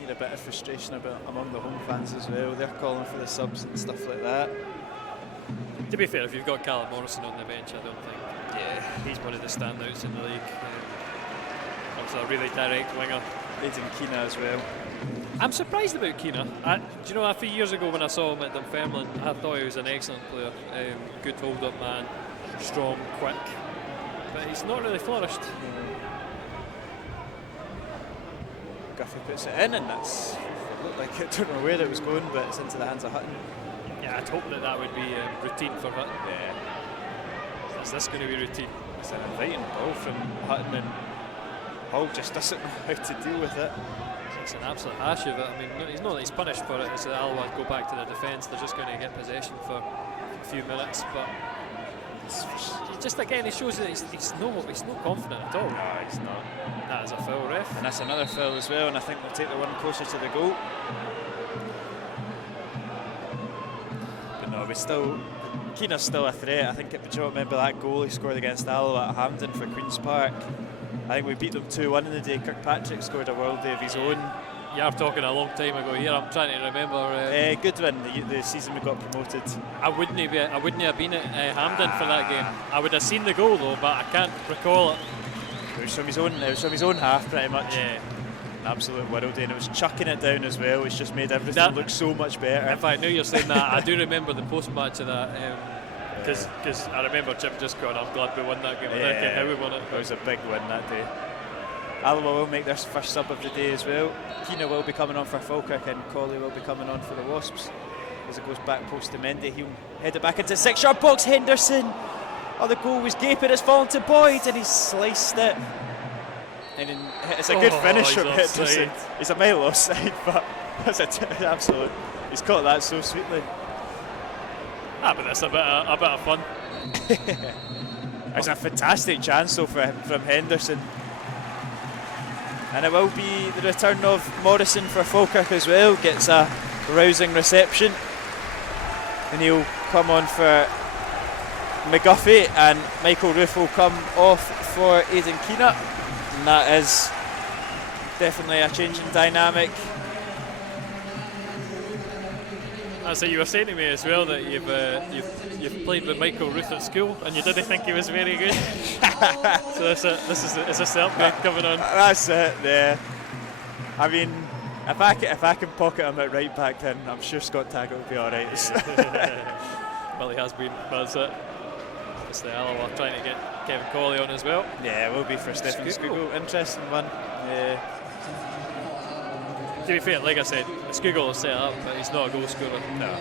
Need a bit of frustration among the home fans as well. They're calling for the subs and stuff like that. To be fair, if you've got Callum Morrison on the bench, I don't think he's one of the standouts in the league. Also a really direct winger. Aidan Keena as well. I'm surprised about Keena. Do you know, a few years ago when I saw him at Dunfermline, I thought he was an excellent player. Good hold-up man, strong, quick. But he's not really flourished. Guffey puts it in, and it looked like it, don't know where it was going, but it's into the hands of Hutton. Yeah, I'd hope that would be routine for Hutton. Yeah. Is this going to be routine? It's an inviting ball from Hutton, and Hull just doesn't know how to deal with it. It's an absolute hash of it. I mean, he's not that he's punished for it. It's that Alloa go back to their defence. They're just going to get possession for a few minutes, but just again, it shows that he's no confident at all. No, he's not. That is a foul, ref. And that's another foul as well, and I think they'll take the one closer to the goal. But no, Keena's still a threat. I think, do you remember that goal he scored against Alloa at Hampden for Queen's Park? I think we beat them 2-1 in the day. Kirkpatrick scored a worldie of his own. You're talking a long time ago here. I'm trying to remember. Good win, the season we got promoted. I wouldn't have been at Hampden for that game. I would have seen the goal though, but I can't recall it. It was from his own half, pretty much. Yeah. An absolute worldie, and it was chucking it down as well, which just made everything look so much better. If I knew you're saying that, I do remember the post-match of that. Because I remember Jim just going, I'm glad we won that game. I don't care how we won it. It was a big win that day. Alloa will make their first sub of the day as well. Keena will be coming on for Falkirk, and Colley will be coming on for the Wasps. As it goes back post to Mendy, he'll head it back into 6-yard box. Henderson! Oh, the goal was gaping, it's fallen to Boyd, and he's sliced it. And it's a good finish from Henderson. He's a mile offside, but that's an absolute. He's caught that so sweetly. But that's a bit of fun. It's a fantastic chance though from Henderson. And it will be the return of Morrison for Falkirk as well. Gets a rousing reception. And he'll come on for McGuffey, and Michael Roof will come off for Aidan Keena. And that is definitely a change in dynamic. That's what you were saying to me as well, that you've played with Michael Ruth at school and you didn't think he was very good. So is this the upgrade coming on? That's it. Yeah. I mean, if I can pocket him at right back, then I'm sure Scott Taggart will be all right. Well, he has been. That's it. It's the Alloa trying to get Kevin Colley on as well. Yeah, it will be for Stephen Skugel. Interesting one. Yeah. To be fair, like I said, Skugel will set up, but he's not a goal scorer. No.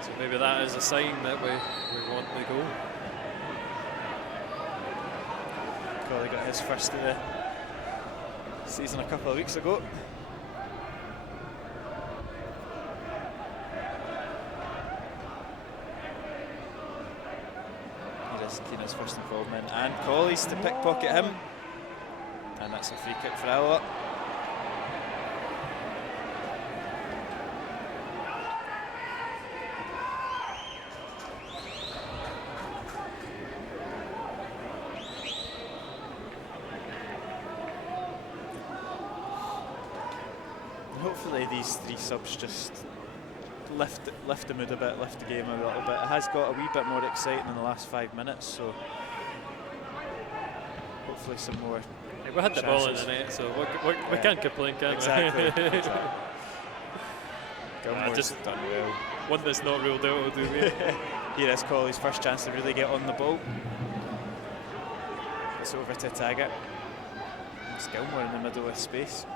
So maybe that is a sign that we want the goal. Colley got his first of the season a couple of weeks ago. Here's Keena's first involvement, and Colley's to pickpocket him, and that's a free kick for Alloa. Hopefully these three subs just lift the mood a bit, lift the game a little bit. It has got a wee bit more exciting in the last 5 minutes, so hopefully some more. We had the ball in the net, so we can't complain, can we? Exactly. Gilmore's just done well. One that's not ruled out will do me. Here is Colley's first chance to really get on the ball. It's over to Taggart. It's Gilmore in the middle of space.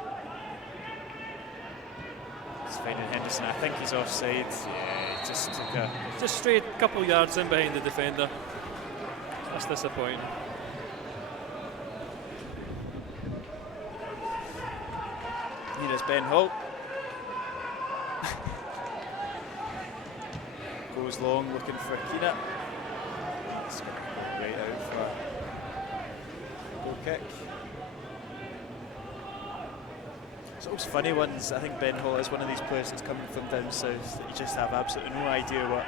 He's finding Henderson. I think he's offside. Yeah, he just took a... Just straight a couple of yards in behind the defender. That's disappointing. Here is Ben Holt. Goes long looking for Keena. It's going to go right out for a goal kick. It's always funny ones. I think Ben Holt is one of these players that's coming from down south that you just have absolutely no idea what,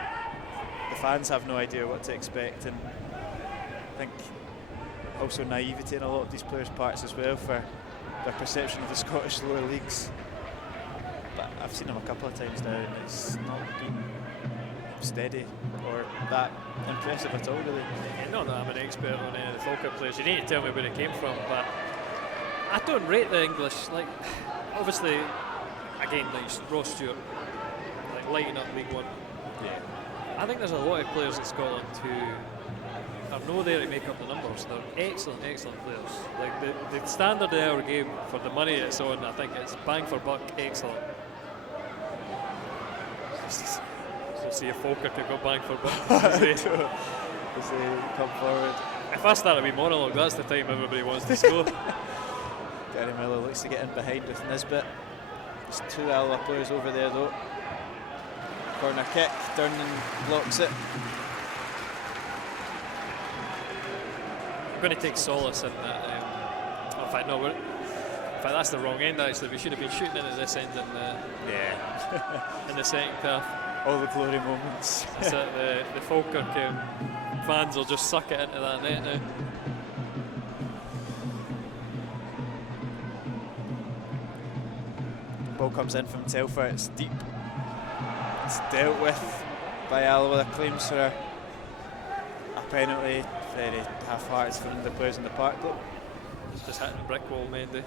the fans have no idea what to expect, and I think also naivety in a lot of these players' parts as well for their perception of the Scottish lower leagues. But I've seen him a couple of times now and it's not been steady or that impressive at all, really. Not that I'm an expert on any of the Falkirk players. You need to tell me where it came from, but I don't rate the English. Like, obviously, again, like Ross Stewart, like lighting up League One. Yeah. I think there's a lot of players in Scotland who are no there to make up the numbers. They're excellent, excellent players. Like the standard of our game for the money it's on, I think it's bang for buck, excellent. We'll see if Falkirk could go bang for buck. As they come forward. If I start a wee monologue, that's the time everybody wants to score. Gary Miller looks to get in behind with Nisbet. There's two Alloa players over there though. Corner kick, Durnan blocks it. I'm going to take solace in that. In fact, no, in fact, that's the wrong end actually. We should have been shooting into this end in the second half. All the glory moments. That's it, the Falkirk fans will just suck it into that net now. Ball comes in from Telfer, it's deep. It's dealt with by Alloa. Claims for a penalty. Very half-hearted from the players in the park though. Just hitting a brick wall, Mendy.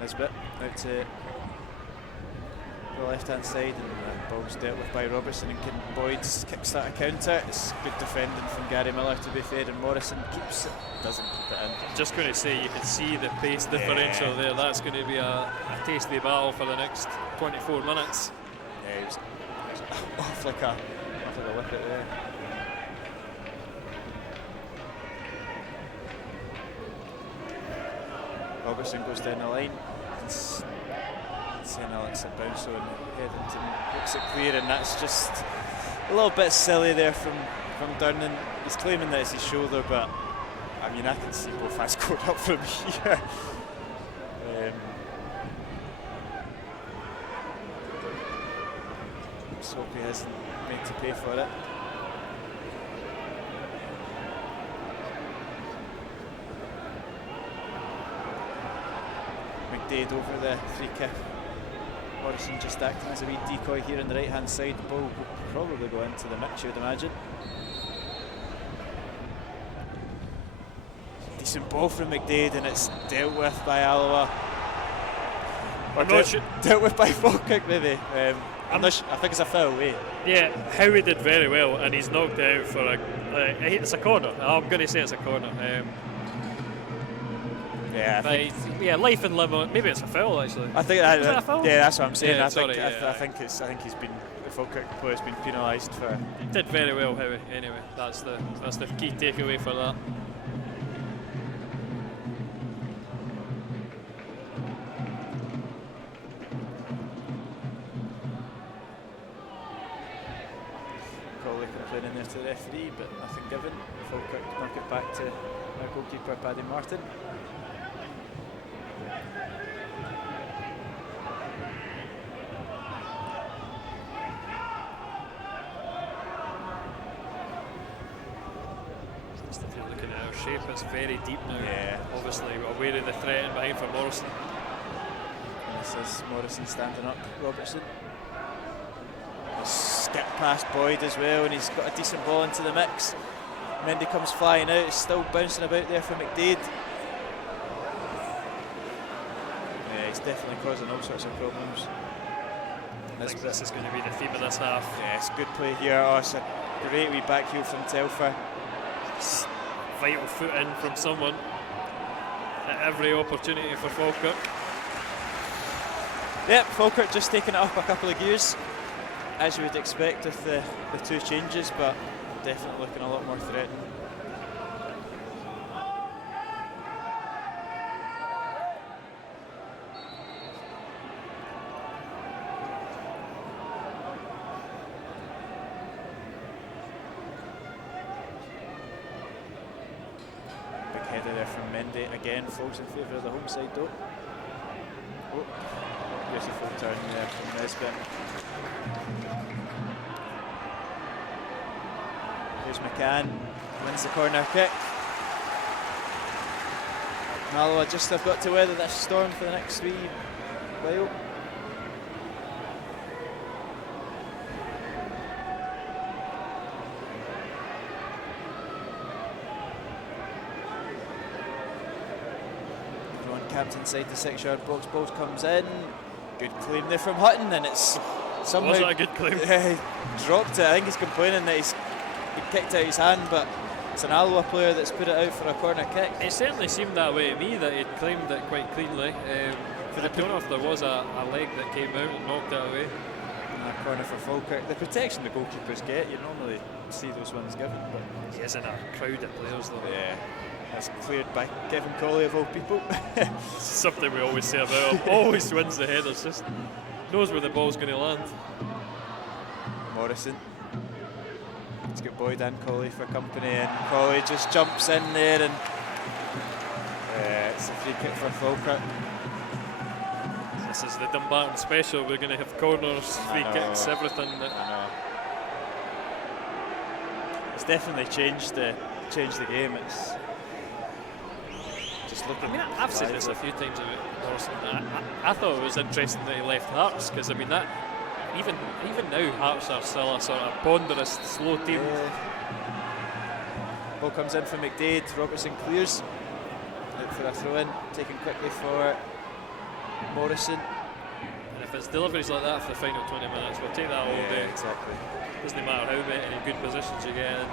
Nisbet out to the left-hand side, and the ball's dealt with by Robertson, and Boyd's kickstart a counter. It's good defending from Gary Miller, to be fair, and Morrison keeps it, doesn't keep it in. Just going to say, you can see the pace differential there. That's going to be a tasty battle for the next 24 minutes. Yeah, he was off like a wicket there. Robertson goes down the line. St Alex at bounce on Headington, looks it clear, and that's just a little bit silly there from Durnan. He's claiming that it's his shoulder, but I mean, I can see both hands going up from here. Just hope he isn't made to pay for it. McDade over the free kick. Morrison just acting as a wee decoy here on the right hand side. The ball will probably go into the mix, you would imagine. Decent ball from McDade, and it's dealt with by Alloa. Or dealt with by Falkirk, maybe. I think it's a foul, eh? Yeah, Howie did very well, and he's knocked it out for it's a corner. I'm going to say it's a corner. Yeah, life and limb. Maybe it's a foul actually. I think that a foul? Yeah, that's what I'm saying. Yeah, I think he's been, the Falkirk player's been penalised for. He did very well, Howie. Anyway, that's the key takeaway for that. Coley complaining there to the referee, but nothing given. Falkirk knock it back to our goalkeeper Paddy Martin. If you're looking at our shape, it's very deep now. Yeah. Obviously, we're aware of the threat in behind for Morrison. This is Morrison standing up. Robertson. Skip past Boyd as well, and he's got a decent ball into the mix. Mendy comes flying out, it's still bouncing about there for McDade. Yeah, he's definitely causing all sorts of problems. I think this is going to be the theme of this half. Yeah, it's a good play here. Oh, it's a great wee back heel from Telfer. Vital foot in from someone at every opportunity for Falkirk. Yep, Falkirk just taking it up a couple of gears, as you would expect with the two changes, but definitely looking a lot more threatening. Big header there from Mendy, again falls in favour of the home side though. Oh, beautiful turn there from Nesbitt. Here's McCann, wins the corner kick. Alloa just have got to weather this storm for the next wee while. Everyone camped inside the 6-yard box. Ball comes in. Good claim there from Hutton, and it's somehow. Was it a good claim? Yeah, he dropped it. I think he's complaining that he kicked out his hand, but it's an Alloa player that's put it out for a corner kick. It certainly seemed that way to me, that he'd claimed it quite cleanly. I don't know if there was a leg that came out and knocked it away. A corner for Falkirk. The protection the goalkeepers get, you normally see those ones given, but He is in a crowd of players though. yeah, that's cleared by Kevin Colley of all people. Something we always say about him. Always wins the headers, just knows where the ball's going to land. Morrison. Let's get Boyd and Colley for company, and Colley just jumps in there, and it's a free kick for Falkirk. This is the Dumbarton special. We're going to have corners, free kicks, everything. I know. It's definitely changed the game. It's just looking. I mean, I've said this a few times about Morrison. I thought it was interesting that he left Hearts, because I mean that even now Hearts are still a sort of ponderous, slow team. Ball comes in from McDade. Robertson clears. Look for a throw in, taken quickly for Morrison. And if it's deliveries like that for the final 20 minutes, we'll take that all day. Exactly. Doesn't matter how many good positions you get in.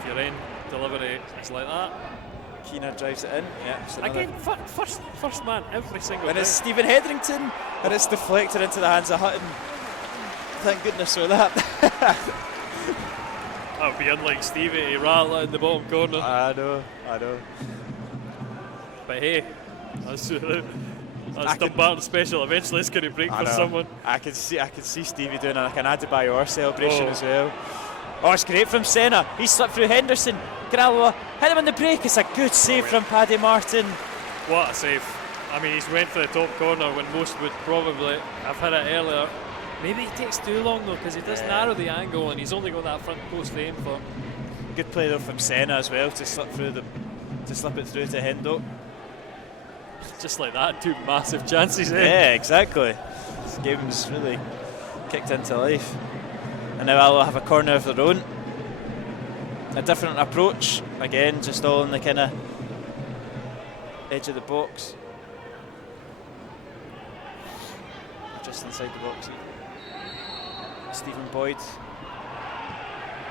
If your end delivery is like that. Keener drives it in. Yeah. Again, first man every single and time. it's Stephen Hetherington, and it's deflected into the hands of Hutton. Thank goodness for that. That would be unlike Stevie to rattle it in the bottom corner. I know. But hey, that's Dumbarton special. Eventually it's going to break for someone. I can see Stevie doing like an Adebayor celebration as well. Oh, it's great from Senna. He slipped through Henderson. Alloa hit him on the break. It's a good save from Paddy Martin. What a save. I mean, he's went for the top corner when most would probably have hit it earlier. Maybe he takes too long though, because he does narrow the angle and he's only got that front post to aim for. Good play though from Senna as well to slip it through to Hendo. Just like that, 2 massive chances. Yeah, exactly. This game's really kicked into life. And now Alloa have a corner of their own. A different approach. Again, just all in the kind of edge of the box. Just inside the box. Stephen Boyd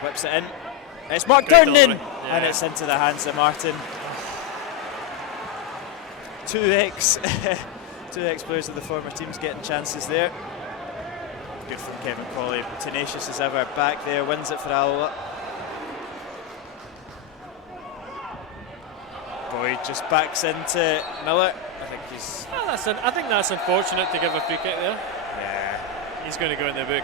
whips it in. It's Mark Durnan! And it's into the hands of Martin. 2 ex-players of the former teams getting chances there. Good from Kevin Colley, tenacious as ever, back there, wins it for Alloa. Boyd just backs into Miller. I think he's... I think that's unfortunate to give a free kick there. Yeah. He's going to go in the book.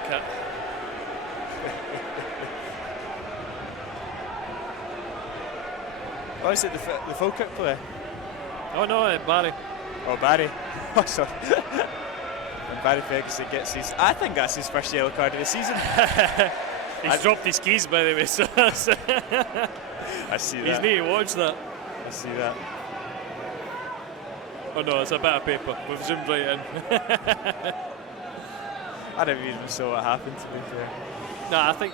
What is it, the Falkirk player? Oh no, Barry. Oh, Barry. Oh, sorry. When Barry Ferguson gets his... I think that's his first yellow card of the season. He's dropped his keys, by the way, so I see that. he's need to watch that. I see that. Oh no, it's a bit of paper. We've zoomed right in. I never even saw what happened, to be fair. No, I think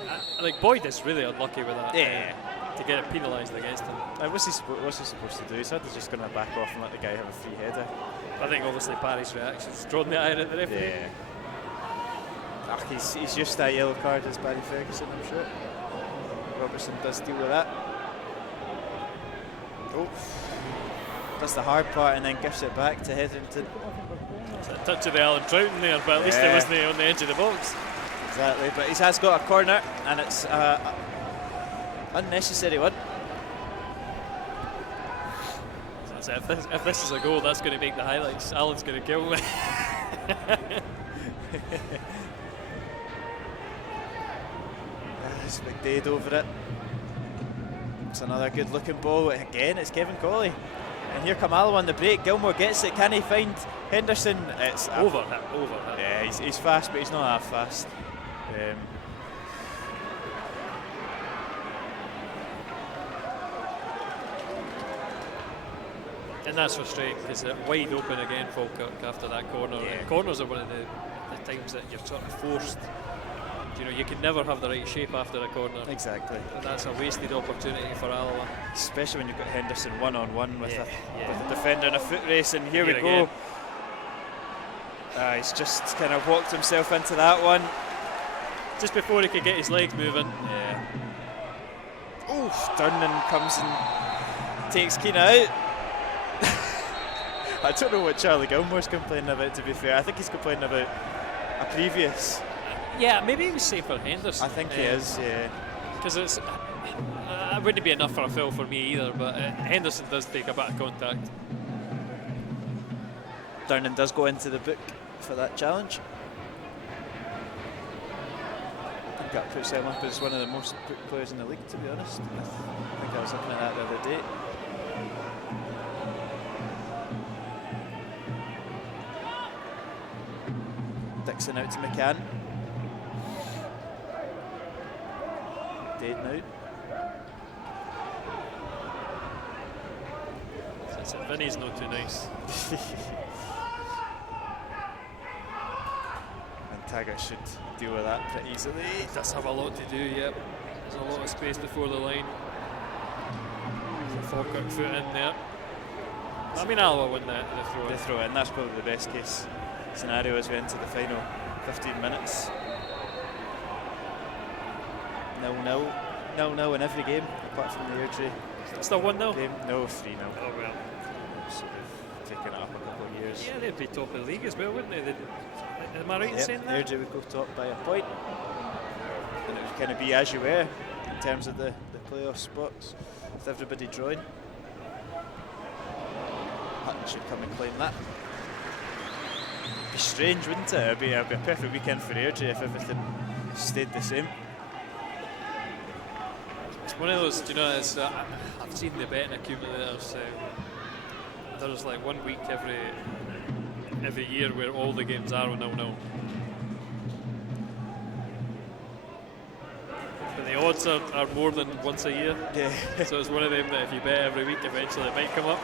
Boyd is really unlucky with that. Yeah. To get it penalised against him. What's he supposed to do? He's just going to back off and let the guy have a free header. I think obviously Barry's reaction's drawn the ire at the referee. Yeah. He's used to that yellow card as Barry Ferguson, I'm sure. Robertson does deal with that. Oh. Does the hard part and then gives it back to Hetherington. It's a touch of the Alan Troughton there, but at least it wasn't on the edge of the box. Exactly, but he has got a corner and it's unnecessary one. So if this is a goal, that's going to make the highlights. Alan's going to kill me. It's McDade over it. It's another good looking ball. Again, it's Kevin Colley. And here come Alloa on the break. Gilmore gets it. Can he find Henderson? It's over. Yeah, he's fast, but he's not that fast. And that's frustrating because they're wide open again, Falkirk, after that corner. Yeah. And corners are one of the times that you're sort of forced. You know, you can never have the right shape after a corner. Exactly. And that's a wasted opportunity for Alloa. Especially when you've got Henderson one-on-one with a defender in a foot race, and here we go. He's just kind of walked himself into that one. Just before he could get his legs moving. Yeah. Oof, Durnan comes and takes Keane out. I don't know what Charlie Gilmore's complaining about, to be fair. I think he's complaining about a previous. Yeah, maybe he was safe for Henderson. I think he is, yeah. Because it wouldn't be enough for a foul for me either, but Henderson does take a bit of contact. Durnan does go into the book for that challenge. I think that puts him up as one of the most booked players in the league, to be honest. I think I was looking at that the other day. Dixon out to McCann. Dead now. So Vinny's not too nice. And Taggart should deal with that pretty easily. He does have a lot to do, yep. There's a lot of space before the line. Falkirk foot in there. I mean, Alloa win the throw in. The throw in, that's probably the best case scenario as we enter the final 15 minutes. 0-0 in every game, apart from the Airdrie. Still 1-0? Game. No, 3-0. Oh well. So they've taken it up a couple of years. Yeah, they'd be top of the league as well, wouldn't they? Am I right in saying that? Airdrie would go top by a point. And it would kind of be as you were in terms of the playoff spots, with everybody drawing. Hutton should come and claim that. It'd be strange, wouldn't it? It'd be a perfect weekend for Airdrie if everything stayed the same. It's one of those, you know, it's, I've seen the betting accumulators. There's like 1 week every year where all the games are 0-0. But the odds are more than once a year. Yeah. So it's one of them that if you bet every week, eventually it might come up.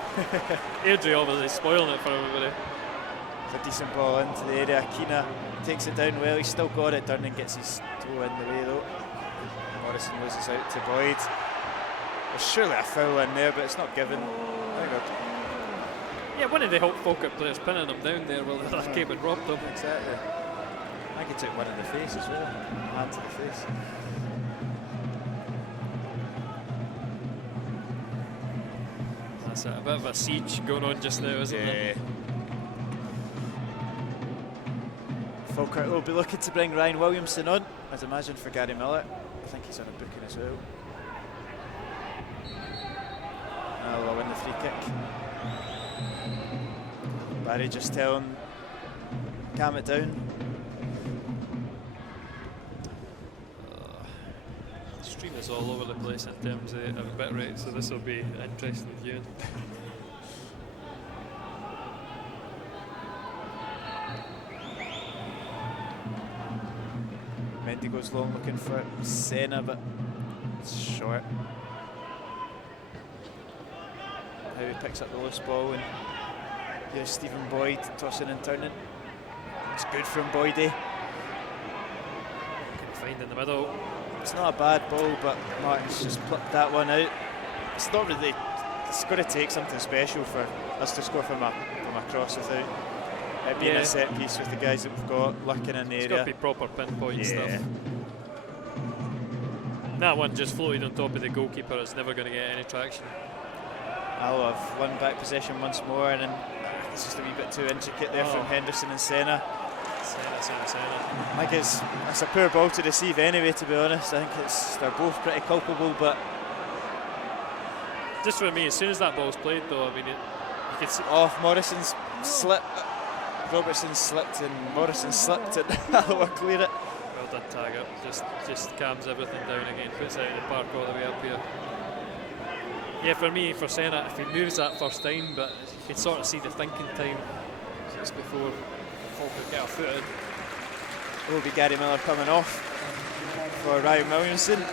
Airdrie obviously spoiling it for everybody. It's a decent ball into the area. Keena takes it down well. He's still got it. Durnan gets his toe in the way though. Morrison loses out to Boyd. There's surely a foul in there, but it's not given. Very good. Yeah, one of the Falkirk players pinning him down there while the other came and robbed him. Exactly. I think he took one in the face as well. Hand to the face. That's it. A bit of a siege going on just now, isn't it? Falkirk will be looking to bring Ryan Williamson on, as imagined for Gary Miller. I think he's on a booking as well. I'll win the free kick. Barry just tell him, calm it down. The stream is all over the place in terms of bit rate, so this will be interesting viewing. Mendy goes long looking for Senna, but it's short. How he picks up the loose ball, and here's Stephen Boyd tossing and turning. It's good from Boydie. Couldn't find in the middle. It's not a bad ball, but Martin's just plucked that one out. It's not really. It's got to take something special for us to score from a cross without it being a set piece with the guys that we've got lurking in the area. It's got to be proper pinpoint stuff. That one just floated on top of the goalkeeper. It's never going to get any traction. I'll have won back possession once more, and then it's just a wee bit too intricate there from Henderson and Senna. Senna. I think it's a poor ball to receive anyway, to be honest. I think they're both pretty culpable, but just for me, as soon as that ball's played though, I mean, you can see off Morrison's slip. Robertson slipped and Morrison slipped and Alloa cleared it. Well done, Taggart. Just calms everything down again, puts it out of the park all the way up here. Yeah, for me, for Senna, if he moves that first time, but you can sort of see the thinking time just before Falkirk get a foot in. It will be Gary Miller coming off for Ryan Williamson.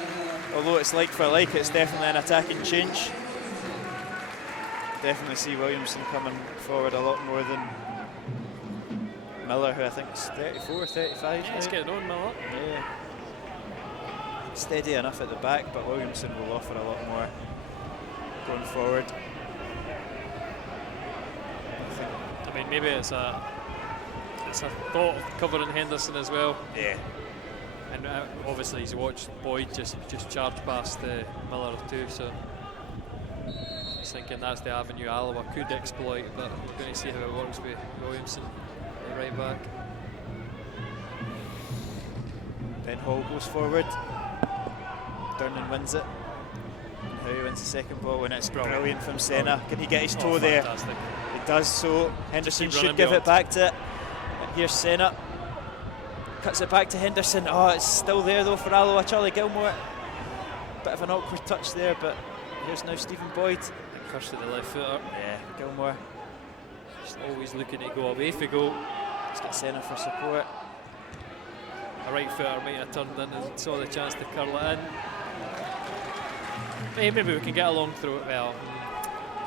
Although it's like for like, it's definitely an attacking change. Definitely see Williamson coming forward a lot more than Miller, who I think is 34, 35. Yeah, he's getting on, Miller. Yeah. Steady enough at the back, but Williamson will offer a lot more going forward. I mean, maybe it's a thought of covering Henderson as well. Yeah. And obviously he's watched Boyd just charge past Miller too, so he's thinking that's the avenue Alloa could exploit, but we're going to see how it works with Williamson, the right back. Ben Hall goes forward. Durnan wins it. How he wins the second ball, and it's brilliant from Senna. Can he get his toe there? Fantastic. He does so. Henderson should give beyond. it back to it. And here's Senna. Cuts it back to Henderson. Oh, it's still there though for Alloa. Charlie Gilmore. Bit of an awkward touch there, but here's now Stephen Boyd. First to the left footer. Yeah, Gilmore. Just always looking to go away for goal. Let's get Senna for support. A right footer might have turned in and saw the chance to curl it in. Maybe we can get a long throw. Well,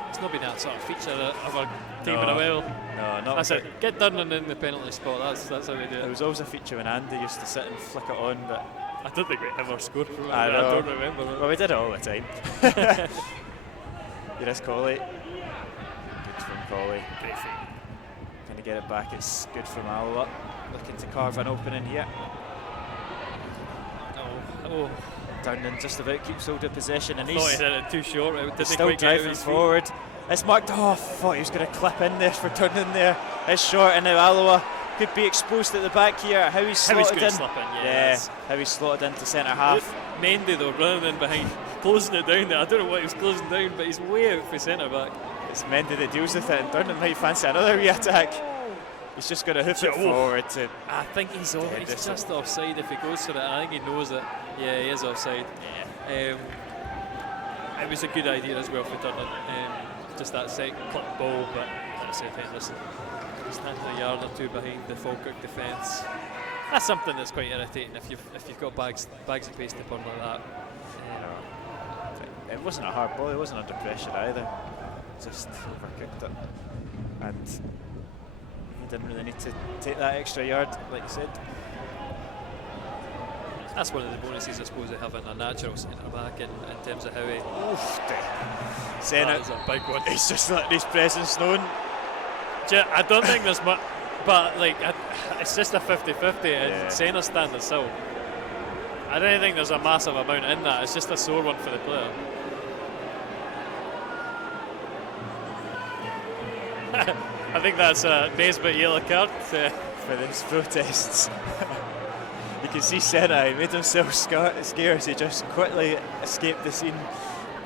it's not been that sort of feature of our team in a while. No, not that's it. Get Durnan in the penalty spot. That's how we do it. It was always a feature when Andy used to sit and flick it on, but I don't think we ever scored from it. I don't remember it. Well, we did it all the time. Here's Colley. Good from Colley. Great feat. Can he get it back? It's good from Alloa. Looking to carve an opening here. Oh. Durnan just about keeps hold of possession, and Thought he hit it too short. He's still driving forward. It's marked. Oh, I thought he was going to clip in there for Durnan there. It's short, and now Alloa could be exposed at the back here. How he's slotted in. How he's slotted into centre half. Mendy though, running in behind, closing it down there. I don't know what he was closing down, but he's way out for centre back. It's Mendy that deals with it, and Durnan might fancy another wee attack. He's just going to hoof it forward to. I think he's just offside if he goes for it. I think he knows it. Yeah, he is offside. Yeah. It was a good idea as well for Durnan. Just that second clip ball, but that's it. Henderson standing a yard or two behind the Falkirk defence. That's something that's quite irritating if you've got bags of paste upon like that. It wasn't a hard ball. It wasn't under pressure either. Just overcooked it, and he didn't really need to take that extra yard, like you said. That's one of the bonuses, I suppose, of having a natural centre back in terms of how he. Senna, that is a big one. He's just letting his presence known. I don't think there's much, but like it's just a 50-50, and Senna's standing still. I don't think there's a massive amount in that. It's just a sore one for the player. I think that's a Nesbitt yellow card for these protests. You can see Senna, he made himself scared as he just quickly escaped the scene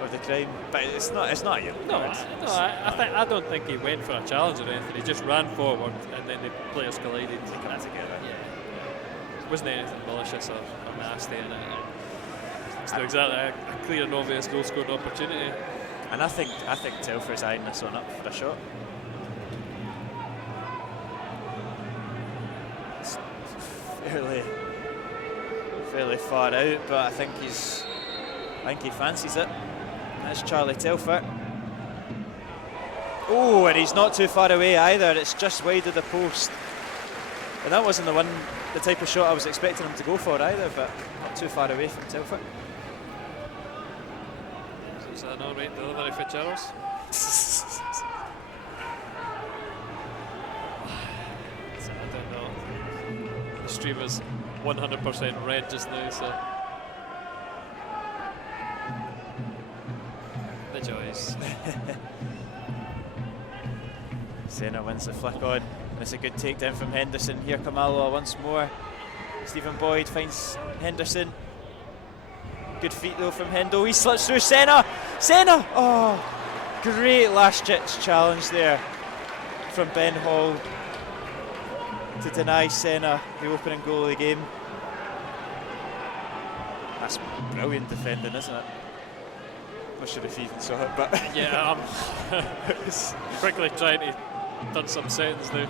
of the crime. But it's not a yellow card. I don't think he went for a challenge or anything. He just ran forward and then the players collided. They come together. Yeah. It wasn't anything malicious or nasty in it. It's not exactly a clear and obvious goal scored opportunity. And I think Telfer's eyeing this one up for a shot. It's fairly far out, but I think he fancies it. That's Charlie Telfer. Oh, and he's not too far away either. It's just wide of the post. And that wasn't the type of shot I was expecting him to go for either, but not too far away from Telfer. Is that not right delivery for Charles? I don't know. The stream is 100% red just now, so the joys. Senna wins the flick on, and it's a good takedown from Henderson. Here come Alloa once more. Stephen Boyd finds Henderson. Good feet though from Hendo. He slips through Senna. Senna! Oh, great last ditch challenge there from Ben Hall to deny Senna the opening goal of the game. That's brilliant defending, isn't it? Not sure if you even saw it, but yeah, I'm quickly trying to turn some settings now.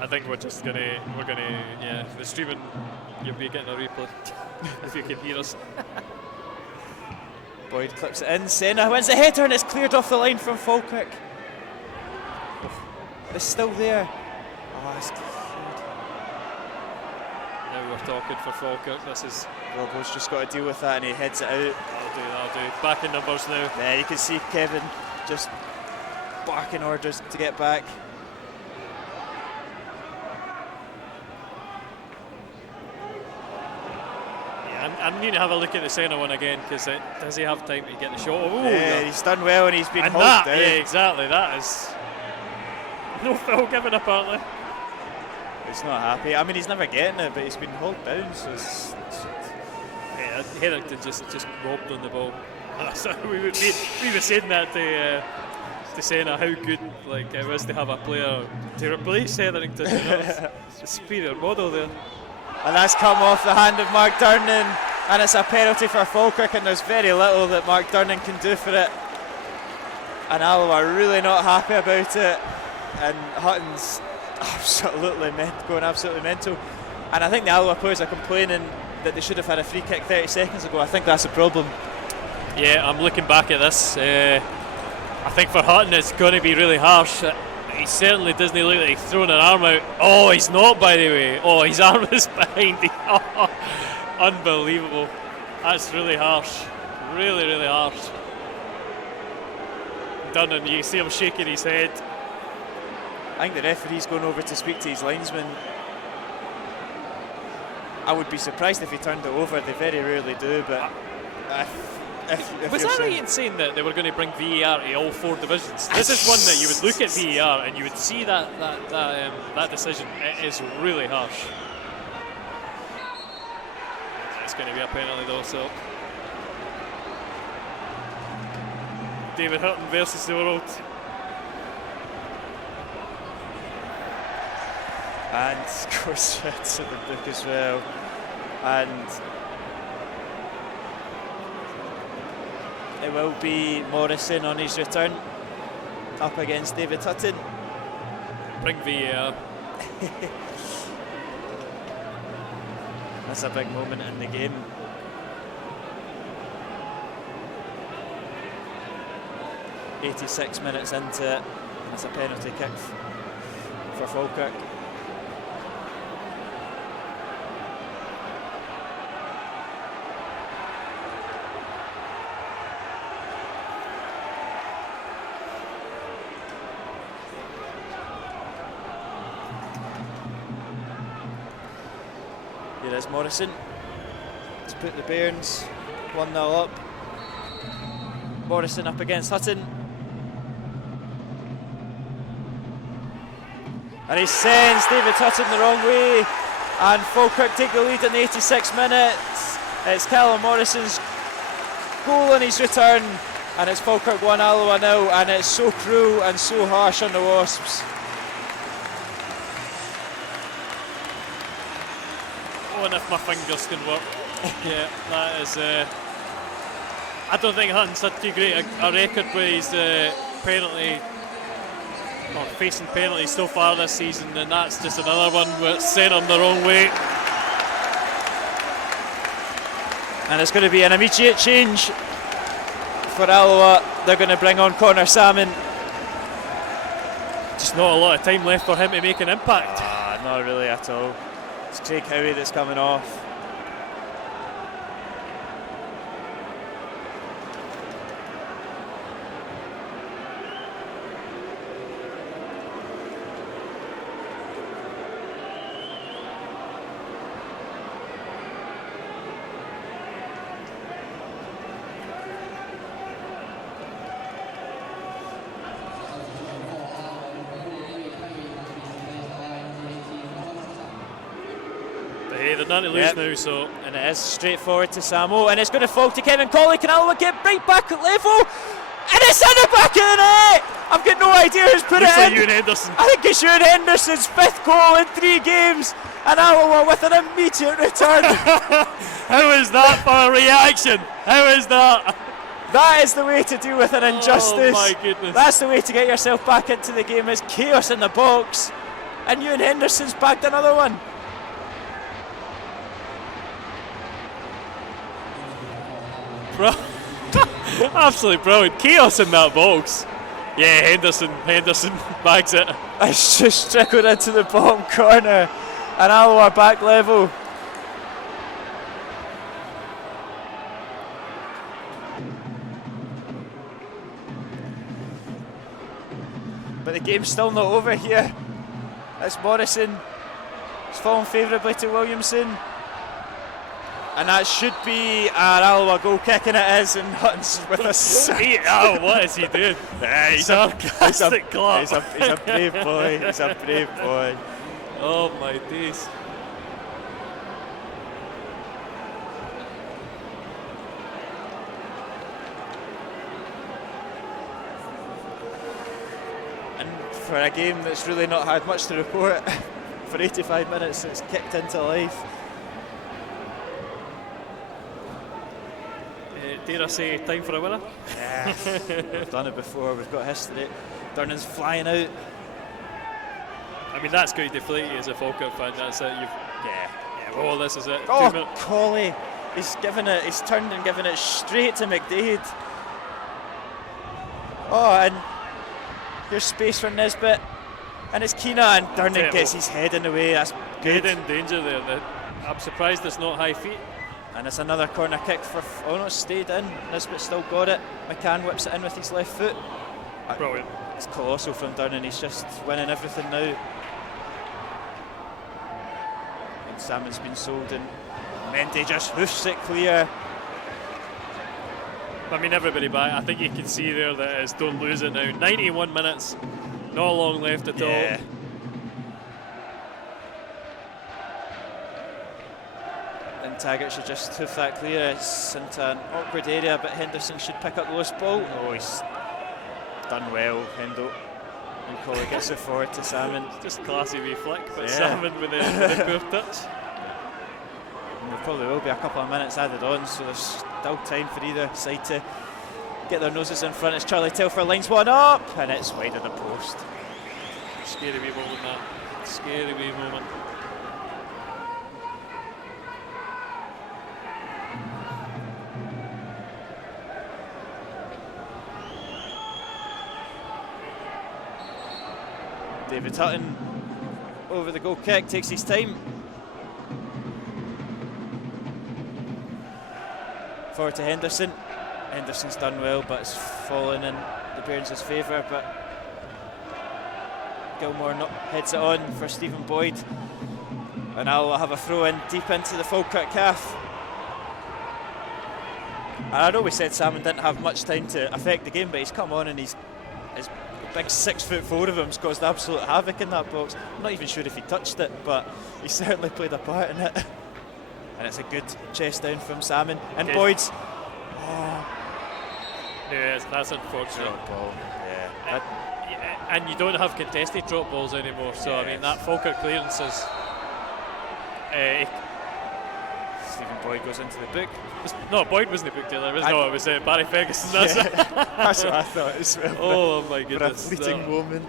I think we're gonna if the streaming, you'll be getting a replay if you can hear us. Boyd clips it in. Senna wins the header and it's cleared off the line from Falkirk. It's still there. Oh, it's cleared. Now we're talking for Falkirk. This is Robbo's just got to deal with that and he heads it out. That'll do. Back in numbers now. Yeah, you can see Kevin just barking orders to get back. I need to have a look at the Senna one again, because does he have time to get the shot? Oh, yeah, he's done well and he's been and hauled that, down. yeah, exactly. That is no foul given apparently. He's not happy. I mean, he's never getting it, but he's been hauled down. So yeah, Hetherington just robbed on the ball. we were saying that to Senna, how good it was to have a player to replace Hetherington. You know, it's a superior model there. And that's come off the hand of Mark Durnan, and it's a penalty for Falkirk, and there's very little that Mark Durnan can do for it. And Alloa are really not happy about it, and Hutton's going absolutely mental. And I think the Alloa players are complaining that they should have had a free kick 30 seconds ago. I think that's a problem. Yeah, I'm looking back at this. I think for Hutton it's going to be really harsh. He certainly doesn't look like he's throwing an arm out. Oh, he's not, by the way. Oh, his arm is behind him. Oh, unbelievable. That's really harsh. Really, really harsh. Dunnan, you see him shaking his head. I think the referee's going over to speak to his linesman. I would be surprised if he turned it over. They very rarely do, but if was that right in saying that they were going to bring VAR to all 4 divisions? This is one that you would look at VAR and you would see that decision. It is really harsh. It's going to be a penalty though, so David Hutton versus the world. And goes to the book as well. And it will be Morrison on his return up against David Hutton. Bring VAR. That's a big moment in the game. "86 minutes into it, and it's a penalty kick for Falkirk. Here is Morrison to put the Bairns 1-0 up. Morrison up against Hutton. And he sends David Hutton the wrong way. And Falkirk take the lead in the 86 minutes. It's Callum Morrison's goal on his return. And it's Falkirk 1, Alloa 0. And it's so cruel and so harsh on the Wasps. Oh, and if my fingers can work. Yeah, that is. I don't think Hutton's such a great a record where he's penalty, or facing penalties so far this season, and that's just another one where it's sent him the wrong way. And it's going to be an immediate change for Alloa. They're going to bring on Connor Salmon. Just not a lot of time left for him to make an impact. Not really at all. It's Craig Howie that's coming off. They're none to lose now, so. And it is straight forward to Samo, and it's going to fall to Kevin Colley. Can Alloa get right back at level? And it's in the back of the net! I've got no idea who's put Looks it like in. Ewan Henderson. I think it's Ewan Henderson's 5th goal in 3 games, and Alloa with an immediate return. How is that for a reaction? How is that? That is the way to deal with an injustice. Oh my goodness. That's the way to get yourself back into the game. It's chaos in the box, and Ewan Henderson's bagged another one. Absolutely brilliant. Chaos in that box. Yeah, Henderson bags it. It's just trickled into the bottom corner, and Alloa back level. But the game's still not over here. It's Morrison. It's fallen favourably to Williamson. And that should be an Alloa goal kick, and it is, and Hutton's with a what is he doing? He's a clap. He's a brave boy. He's a brave boy. Oh my days. And for a game that's really not had much to report, for 85 minutes it's kicked into life. Dare I say, time for a winner? Yeah, we've done it before, we've got history. Durnan's flying out. I mean, that's going to deflate you as a Falkirk fan. That's it. Yeah. Oh, this is it. Oh, Colley. He's turned and given it straight to McDaid. Oh, and here's space for Nisbet. And it's Keena, and Durnan gets his head in the way. That's good. In danger there. I'm surprised it's not high feet. And it's another corner kick for. Oh no, stayed in. Nisbet still got it. McCann whips it in with his left foot. Brilliant. It's colossal from Durnan. He's just winning everything now. And Salmon's been sold, and Mendy just hoofs it clear. I mean, everybody back. I think you can see there that it is don't lose it now. 91 minutes, not long left at all. And Taggart should just hoof that clear. It's into an awkward area, but Henderson should pick up the loose ball. Oh, he's done well, Hendo. And Colley gets it forward to Salmon. Just classy wee flick, but Salmon with the poor touch. And there probably will be a couple of minutes added on, so there's still time for either side to get their noses in front. As Charlie Telfer lines one up, and it's wide of the post. Scary wee moment, that. Scary wee moment. David Hutton over the goal kick, takes his time. Forward to Henderson. Henderson's done well, but it's fallen in the Bairns' favour. But Gilmore heads it on for Stephen Boyd. And I'll have a throw in deep into the Falkirk half. And I know we said Salmon didn't have much time to affect the game, but he's come on and his big 6'4" of him's caused absolute havoc in that box. I'm not even sure if he touched it, but he certainly played a part in it. And it's a good chest down from Salmon. And okay. Boyd's. Oh. Yeah, that's unfortunate. Drop ball. Yeah. And you don't have contested drop balls anymore, so I mean that Falkirk clearance is. Stephen Boyd goes into the book. No, Boyd wasn't the book dealer. It was Barry Ferguson. That's what I thought as well. Oh my goodness! For a fleeting moment.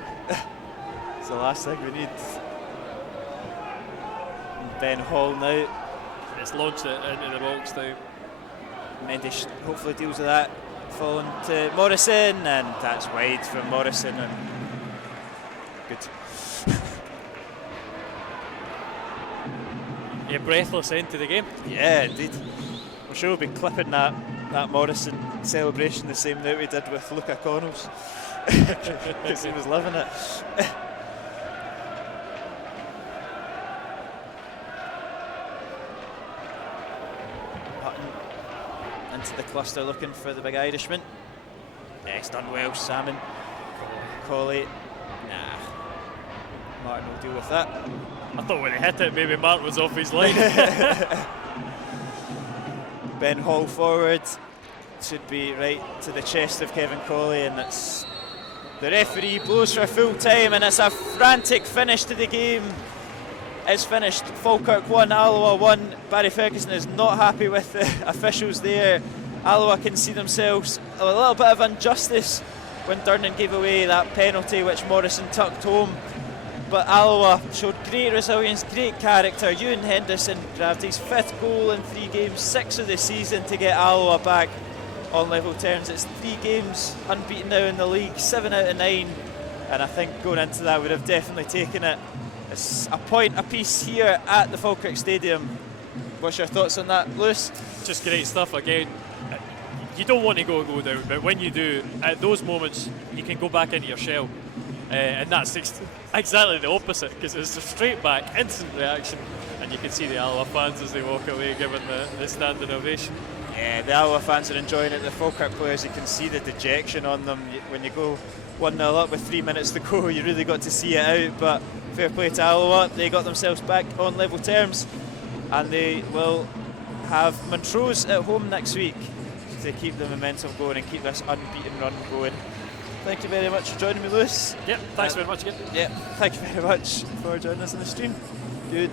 It's the last thing we need. And Ben Hall now. It's launched it into the box now. Mendes hopefully deals with that. Falling to Morrison, and that's wide from Morrison. And good. Yeah, breathless end to the game. Yeah, indeed. I'm sure we'll be clipping that Morrison celebration the same that we did with Luca Connells, because he was loving it. Hutton into the cluster looking for the big Irishman. Yeah, he's done well. Salmon, Colley. Nah. Martin will deal with that. I thought when he hit it, maybe Martin was off his line. Ben Hall forward, should be right to the chest of Kevin Colley, and it's the referee blows for full time, and it's a frantic finish to the game. It's finished. Falkirk 1, Alloa 1. Barry Ferguson is not happy with the officials there. Alloa can see themselves a little bit of injustice when Durnan gave away that penalty which Morrison tucked home. But Alloa showed great resilience, great character. Ewan Henderson grabbed his 5th goal in 3 games, 6 of the season, to get Alloa back on level terms. It's 3 games unbeaten now in the league, 7 out of 9. And I think going into that would have definitely taken it. It's a point apiece here at the Falkirk Stadium. What's your thoughts on that, Lewis? Just great stuff again. You don't want to go down, but when you do, at those moments, you can go back into your shell. And that's exactly the opposite, because it's a straight back, instant reaction, and you can see the Alloa fans as they walk away giving the standing ovation. Yeah, the Alloa fans are enjoying it. The Falkirk players, you can see the dejection on them. When you go 1-0 up with 3 minutes to go, you really got to see it out, but fair play to Alloa. They got themselves back on level terms, and they will have Montrose at home next week to keep the momentum going and keep this unbeaten run going. Thank you very much for joining me, Lewis. Yeah, thanks very much again. Yeah, thank you very much for joining us on the stream. Good.